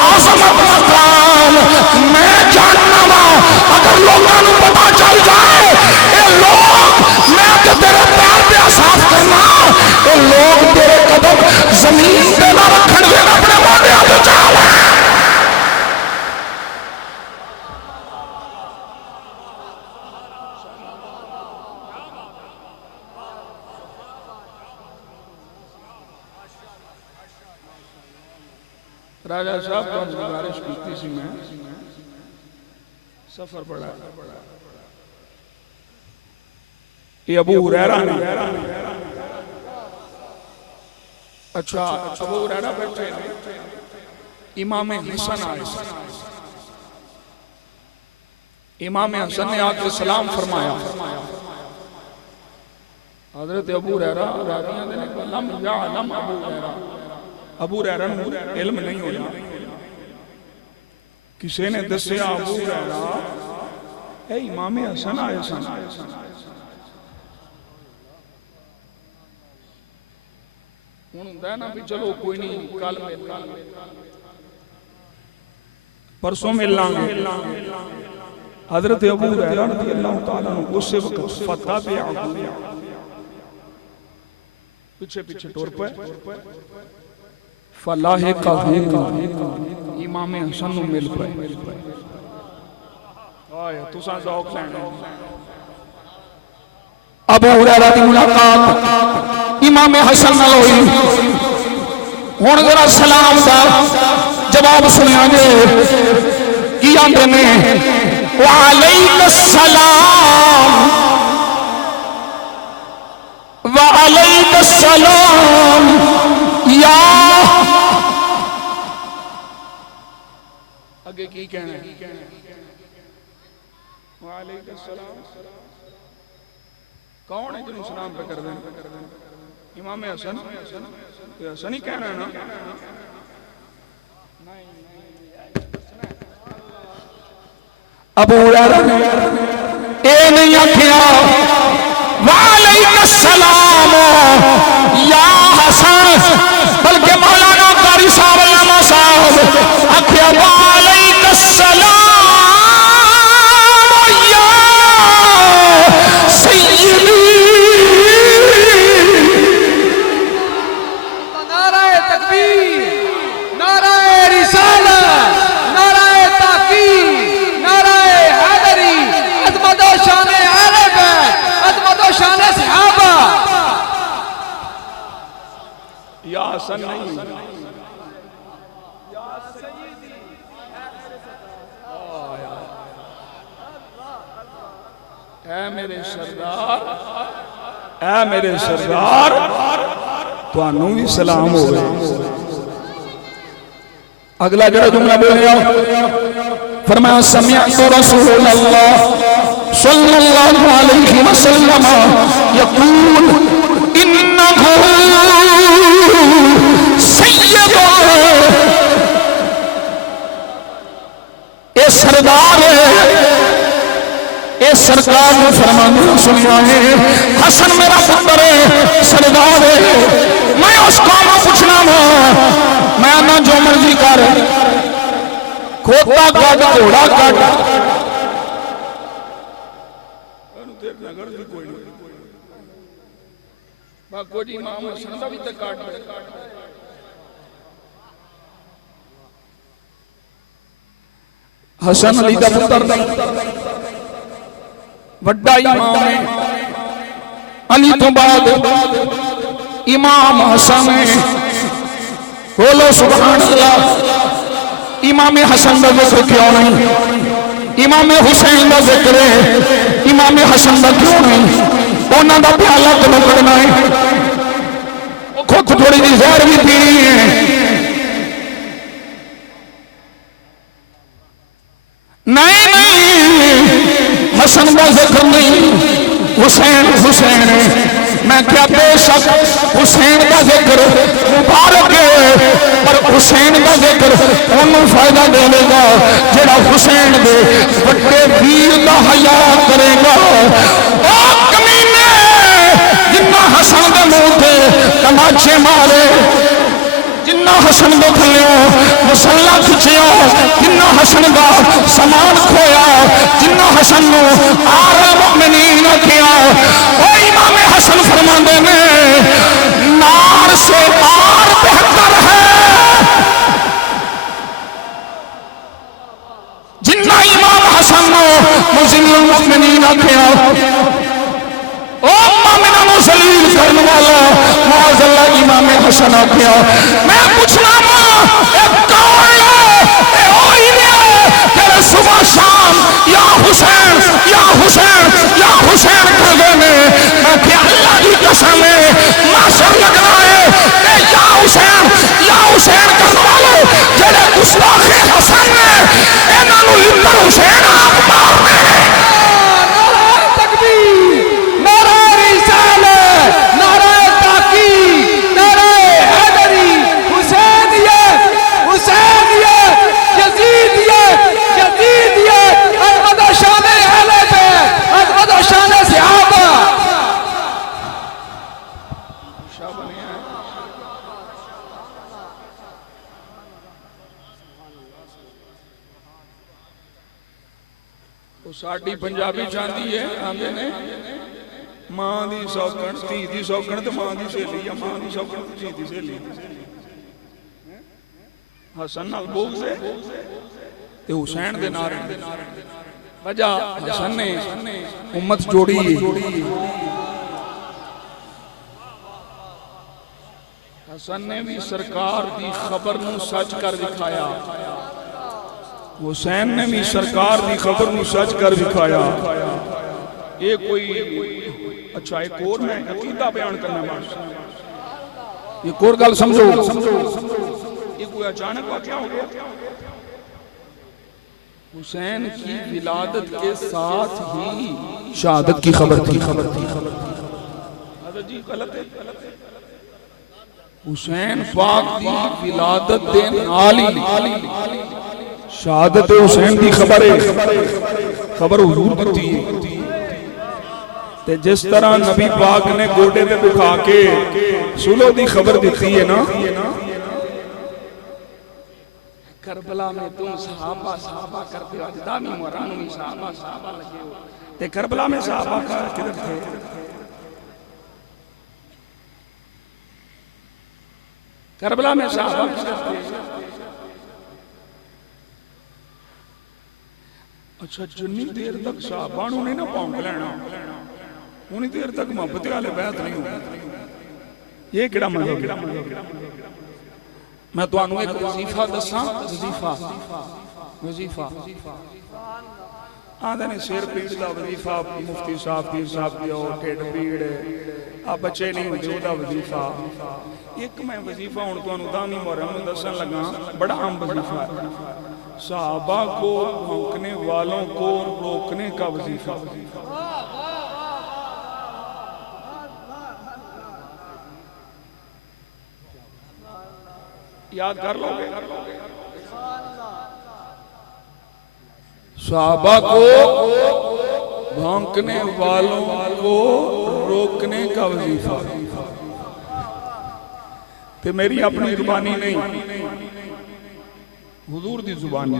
आज़मत मकाम मैं जानना वा, अगर लोगों को पता चल जाए ये लोग मैं तो तेरे पैर पे साफ करना, ये लोग तेरे कदम जमीन पे ना रखन देना, अपने मोटे हाथ चाल है। राजा साहब को गुजारिश की सी मैं सफर बड़ा ये अबू हुरैरा ने अच्छा अबू हुरैरा बैठे इमाम हसन आए इमाम हसन ने आके सलाम फरमाया हजरत अबू हुरैरा राजियां दे ने लम यअलम अबू हुरैरा नूं इल्म नहीं होया किसी ने दसिया अबू हुरैरा ए इमाम हसन आए सन हुण हुंदा ना भी चलो कोई नहीं कल परसों मिल लांगे हजरत अबू हुरैरा रज़ी अल्लाह तआला अन्हु उस वक्त फता पे पीछे पीछे टुर पे फलाहे का इमाम हसन नु मिल पे आए तुसा ज़ौक़ लेना अबू हुरैरा दी मुलाकात इमाम हसन नाल होई हुण जरा सलाम दा जवाब सुनिया जे की आंदे ने वालेकुम सलाम वालेकुम सलाम या आगे की कहना है वालेकुम सलाम कौन है जिन्होंने सलाम पे कर दें इमाम हसन हसन ही कहना है ना अबू हुरैरा ने ए नहीं आखिया वालेकुम सलाम या हसन बल्कि मौलाना कारी साहब अल्लामा साहब आखिया वालेकुम सलाम या सय्यदी नाराए तकबीर नाराए रिसालत नाराए ताकीद नाराए हैदरी अज़मत व शान अहले बैत अज़मत व शान सहाबा या हसन नहीं ऐ मेरे सरदार ऐ मेरे सरदार तुहानू भी सलाम होवे अगला जरा जुमला बोलिया फरमाया समिअतु रसूलल्लाह सल्लल्लाहु अलैहि वसल्लम यक़ूल इन्नहु सय्यदु ए सरदार ए सरकार ने फरमाना सुनिया है हसन मेरा पुत्र है सरदार है मैं उसको पूछना मैं ना जो मर्जी कर खोता काट घोड़ा काट हसन अली का पुत्र नहीं वड्डा इमाम है अली तो बाद इमाम हसन है बोलो सुभान अल्लाह इमाम हसन का जिक्र क्यों नहीं इमाम हुसैन का जिक्र है इमाम हसन का क्यों नहीं उन्हों का प्याला कदों करना है खुद थोड़ी जी जहर भी पीनी है नहीं हसन का जिक्र नहीं हुसैन हुसैन मैं क्या बेशक हुसैन का जिक्र मुबारक है पर हुसैन का जिक्र उन्होंने फायदा देगा जेड़ा हुसैन दे बड़े वीर का हया करेगा ओ कमीने जिन्ना हसन के मुंह पे तमाचे मारे जिन्ना हसन को थल्ले मसला खिंचिया जिन्ना हसन का समान खोया जिन्ना हसन को आरा मोमिनीन किया ओ इमाम हसन फरमाते ने नार से आर बेहतर है जिन्ना इमाम हसन को मुस्लिम मोमिनीन किया ओ मोमिना नु जलील करने वाला माज़अल्लाह इमाम हसन आखिया मैं पूछना कौन है तेरे सुबह शाम या हुसैन या हुसैन या हुसैन कर देने। मैं क्या अल्लाह की कसम है माशर लगना है या हुसैन करने वाले जेड़े गुस्ताखे हसन ने इन्हां नूं लिपड़ हुसैन आप मारने। नारा तकबीर, नारा रिसालत, नारा ताकी, नारा हैदरी, हुसैनियत, हुसैनियत, यजीदियत, यजीदियत, अज़मत शान अहले बैत, अज़मत शान सहाबा। साडी पंजाबी चाहती है आंदे ने मां दी सौकण धी दी सौकण ते मां दी सहेली या मां दी सौकण ते धी दी सहेली। हसन नाल बोलदे ते हुसैन दे नारे वजह हसन ने उम्मत जोड़ी। हसन ने भी सरकार दी खबर नूं सच कर दिखाया, हुसैन ने भी सरकार की खबर को सच कर दिखाया। ये कोई अच्छा एक और मैं अकीदा बयान करना माशा, एक और गल समझो, ये कोई अचानक वाकया हो गया। हुसैन की विलादत के साथ ही शहादत की खबर थी। जी गलत है। हुसैन पाक की विलादत दे नाल ही शहादत हुसैन की खबर है, खबर हुजूर दी ते जिस तरह नबी पाक ने गोडे पे बिठा के सुलह की खबर दी है ना, करबला में तुम सहाबा सहाबा करते हो, दामी मोरान में सहाबा सहाबा लगे हो, ते करबला में सहाबा का किधर थे? करबला में सहाबा किधर थे? अच्छा जिन्नी देर तक साहबा नूं नहीं ना भौंक लेना उन्नी देर तक मुहब्बत वाले बैत नहीं होगी। ये किहड़ा मतलब? मैं तुहानूं एक वजीफा दसां। वजीफा आंदे ने सिर पीड़ दा वजीफा, मुफ्ती साहब पीर साहब दी ढिड पीड़ आ बच्चे नहीं होंदे ओदा वजीफा। एक मैं वजीफा हुण तुहानूं दामी मुहर्रम नूं दसन लगा, बड़ा आम वजीफा है। साहबा को भौंकने वालों को रोकने का वजीफा। याद कर लोगे? साहबा को भौंकने वालों को रोकने का वजीफा। ते मेरी अपनी जुबानी नहीं, हुजूर दी जुबानी।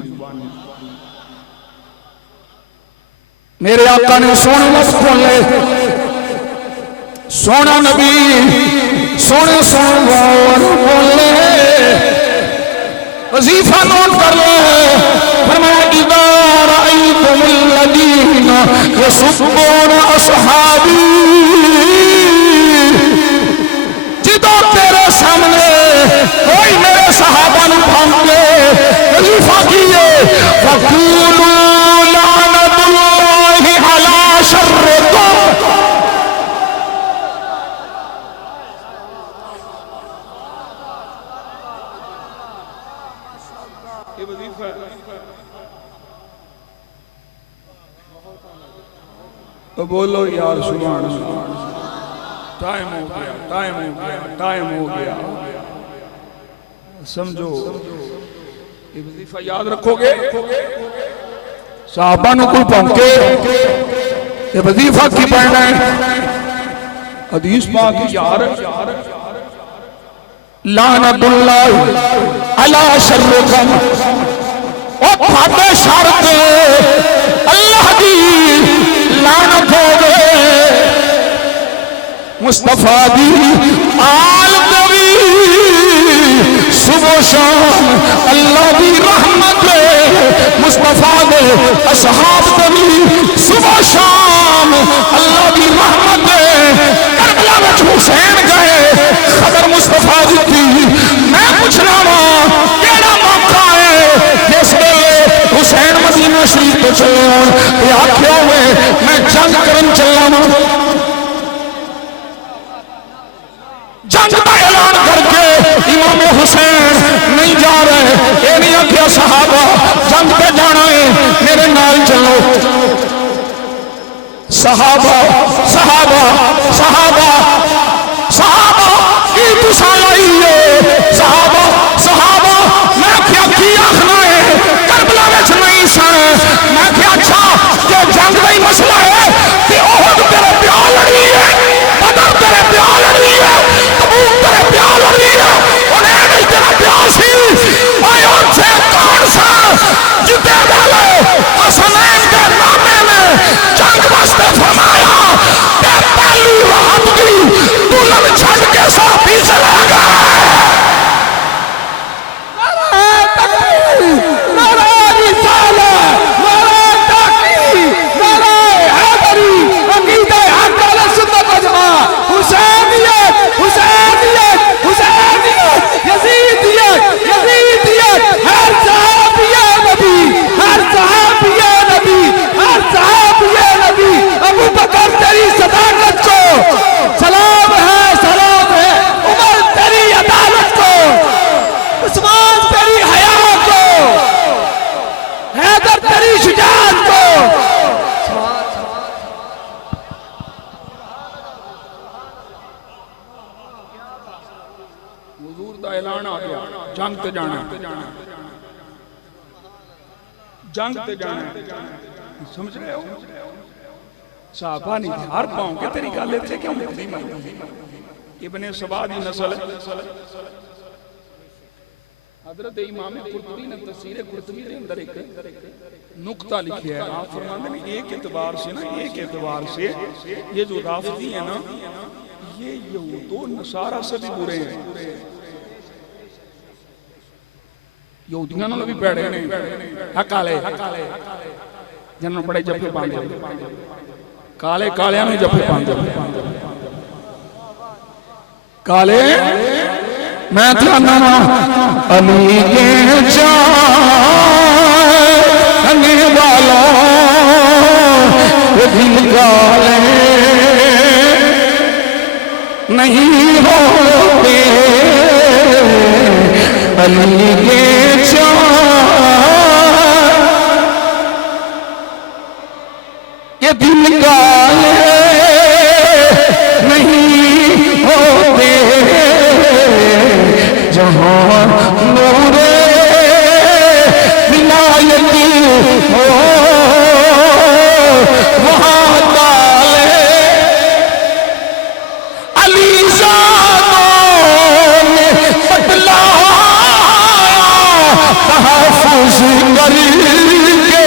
मेरे आका ने सोने लफ्ज़ बोले, सोना नबी सोने सोने बोले, वजीफा नोट कर लो। फरमाया इज़ा रअयतुमुल्लज़ीना यसुब्बूना अस्हाबी, जिदों तेरे सामने कोई मेरे सहाबा नूं भौंके वजीफा कीए, फक़ूलू लानतुल्लाहि अला शर्रिकुम, ये वजीफा है। तो बोलो यार सुभान अल्लाह। टाइम हो गया, टाइम हो गया, टाइम हो गया। समझो ये वजीफा याद रखोगे। साहबा नूं कोई भौंके ये वजीफा की पढ़ना है। हदीस पाक यार लानतुल्लाह अला शर्रिकुम, ओ फाटे शर ते अल्लाह दी लानत होवे। मुस्तफा दी आल नबी सुबह शाम अल्लाह दी रहमत है। मुस्तफा दे असहाब नबी सुबह शाम अल्लाह दी रहमत है। करबला में हुसैन गए, खबर मुस्तफा दी थी। मैं पूछना वा केड़ा मौका है जिस वेले हुसैन मदीना शरीफ सहाबा सहाबा सहाबा सहाबा की तुसा लाइए सहाबा सहाबा मैं क्या आखना है करबला विच नहीं सन मैं क्या अच्छा जे जंग का ही मसला है कि ओहद तेरे प्यार लड़ी है बदर तेरे प्यार लड़ी है तबूक तेरे प्यार लड़ी है उन्हें नहीं तेरा प्यार सी आयो छे कौन सा जिते गए हसनैन के नामे में जंग वास्ते फरमाया ते पहली रात की दुल्हन छड़ के साथी चला गया सलाम है उमर तेरी अदालत को उस्मान तेरी हयात को हैदर तेरी शुजाअत को हुजूर दा ऐलान आ गया जंग ते जाना जंग ते जाना समझ रहे हो साहबा नहीं हर पाऊं के तेरी गल इत्थे क्यों नहीं मनदी इब्ने सबा दी नस्ल हजरत इमाम कुर्तुबी ने तफसीर कुर्तुबी के अंदर एक नुक्ता लिखा है आप फरमाते हैं एक एतबार से ना एक एतबार से ये जो राफिदी है ना ये यहूद और नसारा से भी बुरे हैं यहूदियों नाल भी बैठे ने हकाले जिन्होंने बड़े जफे पांदे काले कालियां में जफे पांदे काले मैं ध्याना अली के चाहने वालों दिल काले नहीं होते अली के ये दिल काले नहीं होते जहाँ नूरे विलायती हो वहाँ काले अली ज़ादों ने बतलाया तहफ़्फ़ुज़ करके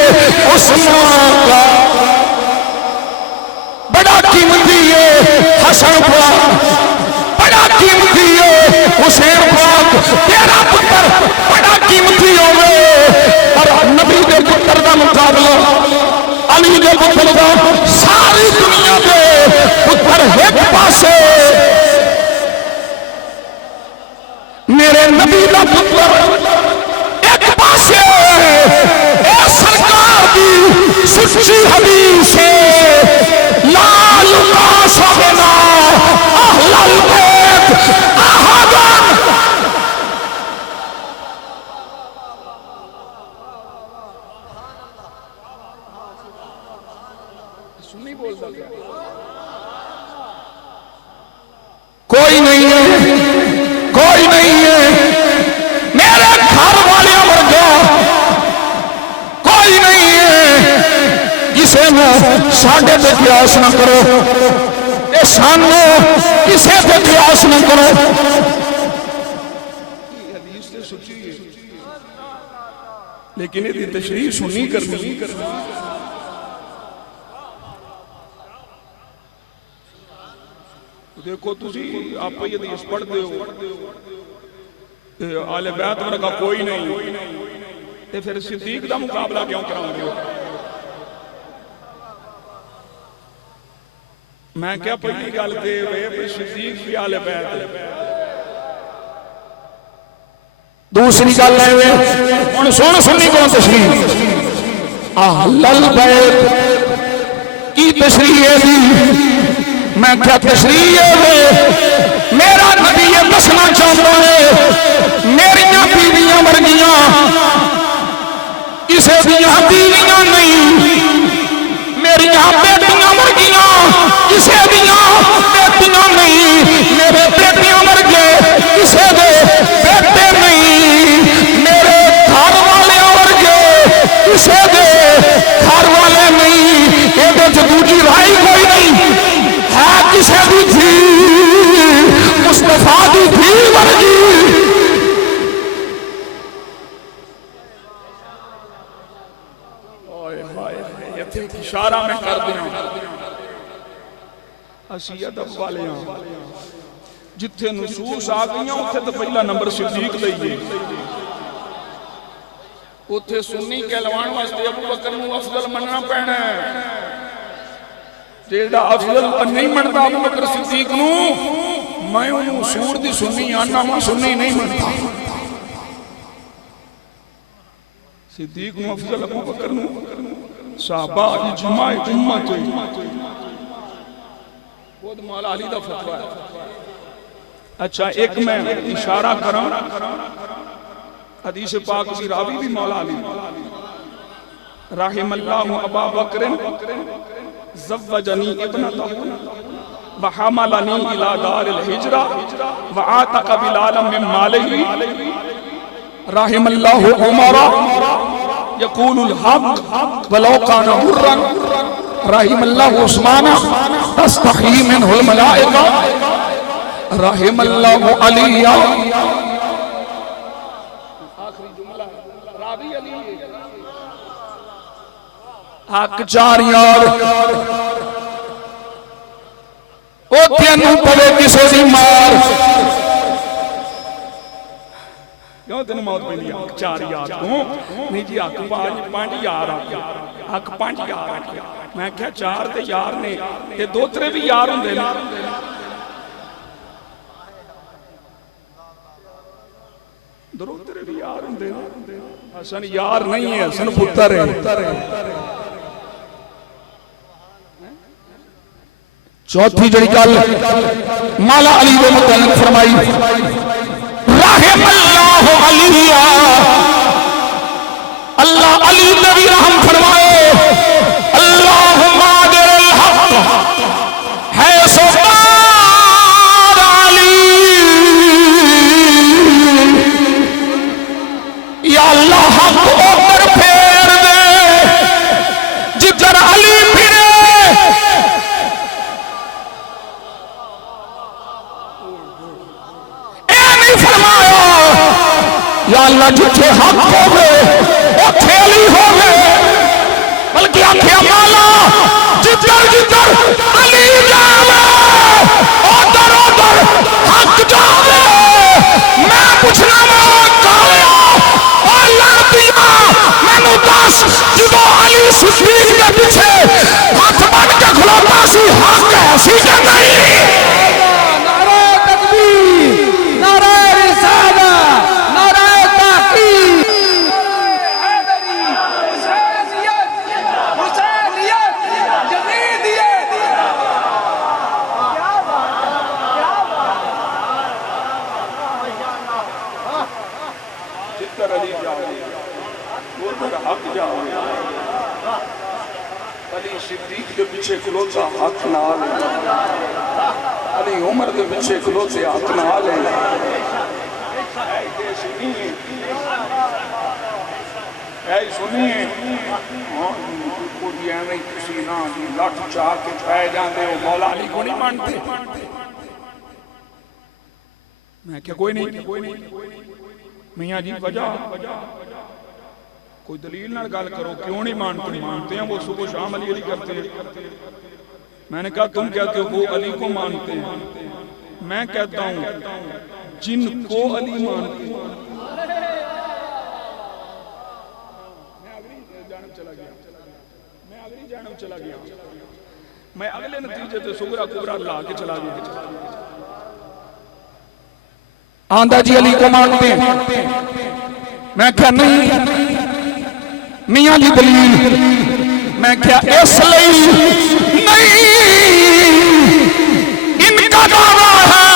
उस्मान का बड़ा कीमती है हसन पाक बड़ा कीमती है हुसैन पाक तेरा पुत्र बड़ा कीमती होवे पर नबी दे पुत्र दा मुकाबला अली दे पुत्र दा सारी दुनिया दे पुत्र एक पासे मेरे नबी दा पुत्र एक पासे ए सरकार दी सच्ची हदीस है लाल कासबना अहलल बैत अहदन सुन्नी बोलता कोई नहीं है कोई नहीं है मेरे घर वाले वर्गा कोई नहीं है किसे न साढ़े पे प्रयास न करो ये सानू किसे पे प्रयास न करो लेकिन ये तशरीह सुनी करनी देखो तुसी आप ये हदीस पढ़ते हो आले बैत वर्गा कोई नहीं ते फिर सिद्दीक दा मुकाबला क्यों कराओगे मैं क्या पहली गल ते सिद्दीक भी आले बैत दूसरी गल है हुण सुन सुन्नी कौन तशरीह अहलल बैत की तशरीह है मैं क्या तशरीह है मेरा नबी ये दसना चाहता है मेरिया बीवियां वर्गियां किसी दियां बीवियां नहीं मेरिया बेटियां वर्गियां ਅਸੀਂ ਅਦਬ ਵਾਲੇ ਹਾਂ ਜਿੱਥੇ ਨਸੂਸ ਆ ਗਈਆਂ ਉੱਥੇ ਤਾਂ ਪਹਿਲਾ ਨੰਬਰ ਸਿੱਦੀਕ ਦਾ ਹੀ ਹੈ ਉੱਥੇ ਸੁन्नी ਕਹਿਲਵਾਉਣ ਵਾਸਤੇ ਅਬੂ ਬਕਰ ਨੂੰ ਅਫਜ਼ਲ ਮੰਨਣਾ ਪੈਣਾ ਹੈ ਜਿਹੜਾ ਅਫਜ਼ਲ ਨਹੀਂ ਮੰਨਦਾ ਅਬੂ ਬਕਰ ਸਿੱਦੀਕ ਨੂੰ मैं उन्होंने सूर दी सुन्नी आना वा सुन्नी नहीं मनता सिद्दीक नु अफजल अबू बकर नु सहाबा इजमा उम्मत खुद मौला अली दा फतवा है अच्छा एक मैं इशारा करा हदीस पाक दी रावी भी मौला अली राहिमल्लाहु अबा बकर ज़व्वजनी इब्नतहु वहमलनी इला दारिल हिजरा वआतक बिलाल मिन मालिही रहिमल्लाहु उमरा यकूलुल हक वलौ काना हुर्रन रहिमल्लाहु उस्माना तस्तही मिनहुल मलाइका रहिमल्लाहु अलिया आखिरी जुमला रावी अली हक चार यार ओ तेनू पवे किसे दी मार क्यों तेन मौत पैंदी हक चार यार तू नहीं जी हक 5 यार हक 5 यार मैं क्या चार ते यार ने ते दोतरे भी यार हुंदे ने दोतरे भी यार हुंदे ने हसन यार नहीं है हसन पुत्र है चौथी जड़ी गल मौला अली दे मुतल्लिक फरमाई रहमल्लाहु अलिया अल्लाह अली ने भी रहम फरमाए अल्लाहुम्मा दिल हक है सुल्तान अली या अल्लाह हक ऊपर फेर दे जिधर अली फिरे या अल्लाह जिथे हक होवे उथे अली होवे बल्कि आखे मौला जिधर जिधर अली जावे उधर उधर हक जावे मैं पूछना कालिया ओ लातिया मैनू दस जो अली सिद्दीक के पीछे हाथ बन के खलोता सी हक है सी के नहीं नारे तकबीर नारे रिसालत अली सिद्दीक के पीछे खलोता हक नाल अली उमर के पीछे खलोते हक नाल सुनिए लठ चाह के पै जाते हो मौला अली को नहीं मानते मैं क्या कोई नहीं मियाँ जी वजह कोई दलील नाल गल करो क्यों नहीं मानते मानते हैं वो सुबह शाम अली अली करते हैं मैंने कहा तुम कहते हो वो अली को मानते हैं मैं कहता हूं जिनको अली मानते हैं मैं अगले नतीजे से सुगरा कुबरा ला के चला गया आंदा जी अली को मानते हैं मैं क्या नहीं मियां जी दलील मैं क्या इसलिए नहीं इनका दावा है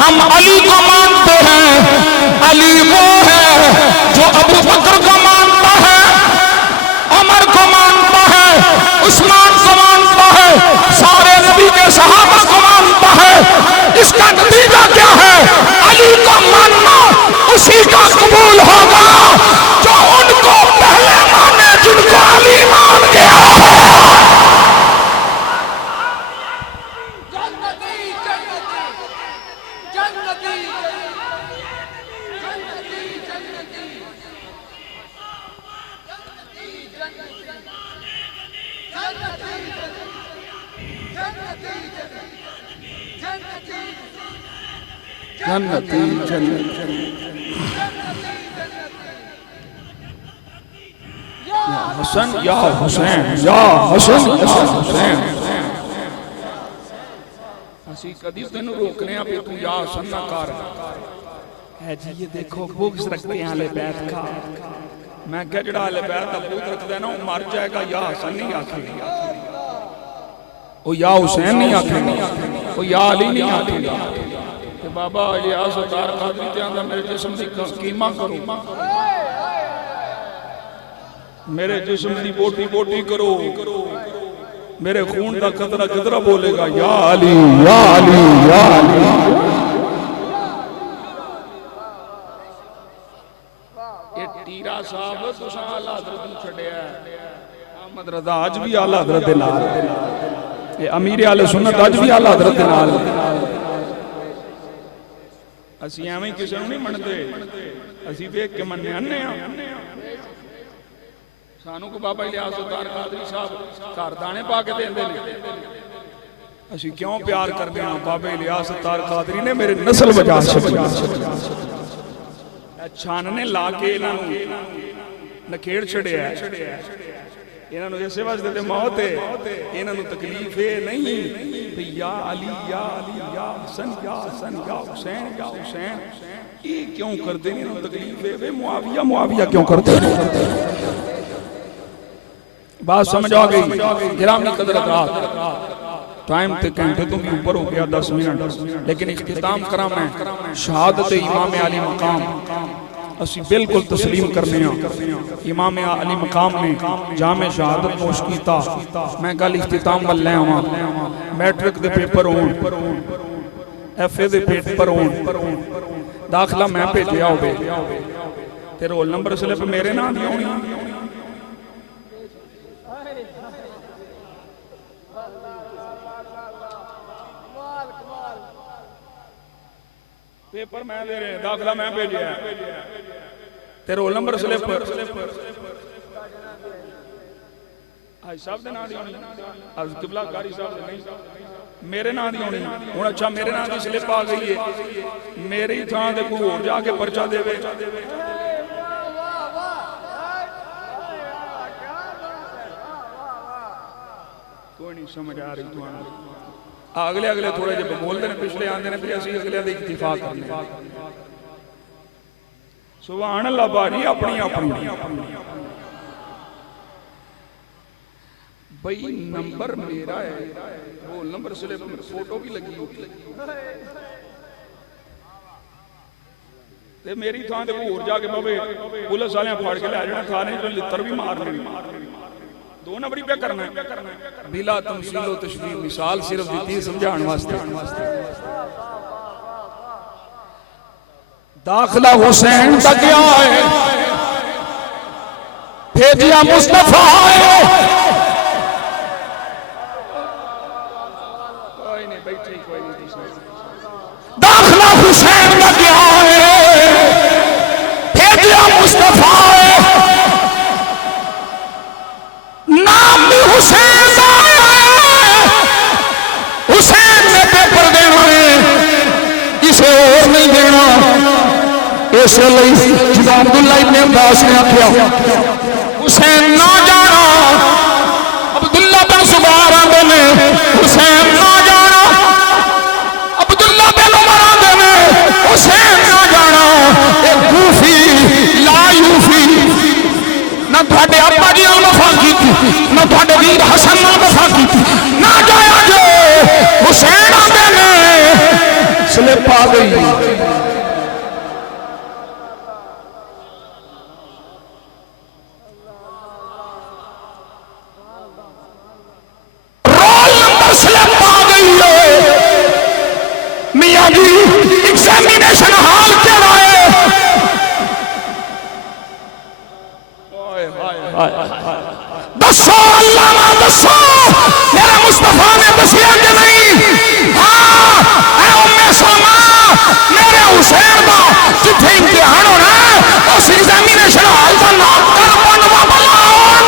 हम अली को मानते हैं अली वो है जो अबू बकर को मानता है उमर को मानता है उस्मान को मानता है सारे नबी के सहाबा को मानता है इसका नतीजा क्या है अली को मानना उसी का कबूल होगा जो उनको पहले माने जिनको अली मान गया जन्नती जन्नती जन्नती हसन या हुसैन या हसन या हुसैन। ਅਸੀਂ कदी तेनू रोकने आ भी तू या हसन ना कर है जी ये देखो बुग्स रखते हैं अहले बैत का। मैं क्या जड़ा अहले बैत का भूत रखता है ना वो मर जाएगा या हसन नहीं आखेगा वो या हुसैन नहीं आखेगा वो या अली नहीं आखेगा। ते बाबा इलियास अतार कादरी ते आंदा मेरे जिस्म दी कीमा करो मेरे जिस्म दी बोटी बोटी करो मेरे खून का कतरा कतरा बोलेगा या अली या अली या अली। ये टीरा साहब तुसां आला हज़रत नूं छड्डिया अहमद रज़ा अज भी आला हज़रत दे नाल ये अमीर आले सुन्नत अज भी आला हज़रत दे नाल। ਅਸੀਂ ਐਵੇਂ ਹੀ ਕਿਸੇ ਨੂੰ ਨਹੀਂ ਮੰਨਦੇ ਅਸੀਂ ਵੇਖ ਕੇ ਮੰਨਦੇ ਆਨੇ ਆ ਸਾਨੂੰ ਕੋ ਬਾਬਾ ਇਲਿਆਸ ਉਤਾਰ ਕਾਦਰੀ ਸਾਹਿਬ ਘਰ ਦਾਣੇ ਪਾ ਕੇ ਦਿੰਦੇ ਨੇ ਅਸੀਂ ਕਿਉਂ ਪਿਆਰ ਕਰਦੇ ਹਾਂ ਬਾਬਾ ਇਲਿਆਸ ਉਤਾਰ ਕਾਦਰੀ ਨੇ ਮੇਰੇ ਨਸਲ ਵਜਾ ਛੱਡੀ ਛਾਨਨੇ ਲਾ ਕੇ ਇਹਨਾਂ ਨੂੰ ਨਖੇੜ ਛੜਿਆ ਇਹਨਾਂ ਨੂੰ ਇਸੇ ਵਾਸਤੇ ਤੇ ਮੌਤ ਹੈ ਇਹਨਾਂ ਨੂੰ ਤਕਲੀਫ ਇਹ ਨਹੀਂ ਵੀ ਯਾ ਅਲੀ ਯਾ ਅਲੀ ਯਾ ਹਸਨ ਯਾ ਹੁਸੈਨ ਯਾ ਹੁਸੈਨ ਇਹ ਕਿਉਂ ਕਰਦੇ ਨੇ ਇਹਨਾਂ ਨੂੰ ਤਕਲੀਫ ਹੈ ਵੇ ਮੁਆਵੀਆ ਮੁਆਵੀਆ ਕਿਉਂ ਕਰਦੇ ਨੇ। बात समझ आ गई गिरामी कदरत टाइम ते घंटे तो भी ऊपर हो गया 10 मिनट लेकिन इख्तिताम करा मैं शहादत इमाम अली मकाम असी बिल्कुल तस्लीम करने इमाम अली मकाम ने जामे शहादत नोश कीता। मैं गल इख्तिताम वल ले आवां मैट्रिक दे पेपर होण FA दे पेपर होण दाखला मैं भेजिया होवे ते रोल नंबर स्लिप मेरे नाम दी होनी पेपर मैं दे रहे दाखला मैं भेजा ते रोल नंबर स्लिप हाजी साहब दे नाम दी होनी अज किबला कारी साहब दे नहीं मेरे नाम दी होनी हुण। अच्छा मेरे नाम दी स्लिप आ गई है मेरी थां ते कोई होर जाके पर्चा देवे कोई नहीं समझ आ रही तुहानू अगले अगले थोड़े जे बोलते हैं पिछले आते हैं फिर असं अगले इत्तिफाक करने सुभान अल्लाह भाजी अपनी अपनी भाई नंबर मेरा है रोल नंबर स्लिप फोटो भी लगी ते मेरी थां ते कोई होर जाके पवे पुलिस वाले फड़ के लै जाना थाने जो लित्तर भी मारने दो नंबरी पे करना है बिला तमसीलो तशबीह मिसाल सिर्फ दी समझाने वास्ते। दाखला हुसैन का क्या है भेजिया मुस्तफा है कोई नहीं बैठे कोई नहीं दाखला हुसैन का क्या है भेजिया मुस्तफा है नाम भी हुसैन हुसैन ने पेपर देना है किसे और नहीं देना इसलिए जब अब्दुल्ला इब्ने अब्बास ने आख्या हुसैन ना जाना अब्दुल्ला बिन जुबैर आंदे ने हुसैन ना जाना अब्दुल्ला बिन उमर आंदे ने हुसैन ना जाना ए कूफी ला यूफी ना थोड़े अब्बा जी नाल वफा कीती ना थोड़े वीर हसन नाल वफा कीती ना जाया जो हुसैन आंदे ने स्लिप आ गई रोल नंबर स्लिप आ गई है मियां जी एग्जामिनेशन हाल केड़ा है दसो अल्लाह दसो मेरे मुस्तफा ने दसिया कि नहीं हाँ ऐ उम्मे सलमा मेरे हुसैन दा जिथे इम्तिहान होना उस एग्जामिनेशन हाल दा नाम कर बनवा बलाओन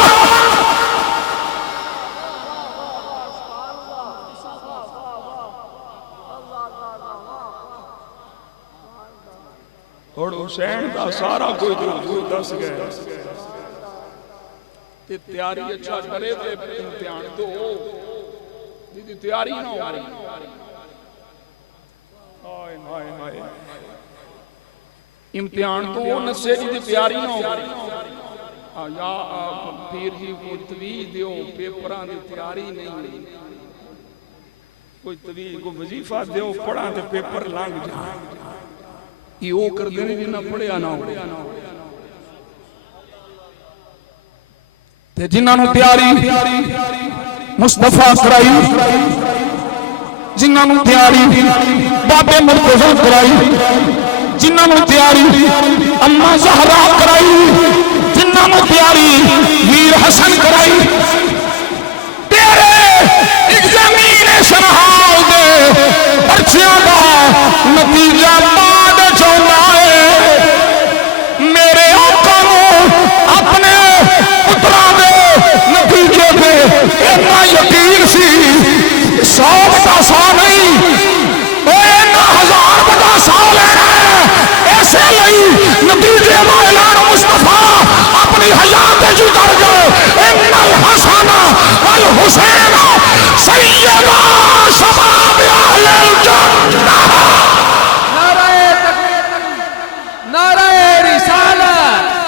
और हुसैन का सारा कोई तो दस गए ते तैयारी अच्छा करे ते इम्तिहान तो दी तैयारी ना हो हाय हाय हाय इम्तिहान तो वो नशे की तैयारी ना हो या पीर जी को तवीज दियो पेपरां की तैयारी नहीं कोई तवीज को वजीफा दियो पढ़ा ते पेपर लंघ जा ये वो कर देने जिन्ना पढ़िया ना हो ते जिन्हां तैयारी मुस्तफा कराई जिन्हां तैयारी बाबे मुर्तज़ा कराई जिन्हां तैयारी अम्मा ज़हरा कराई जिन्हां तैयारी वीर हसन कराई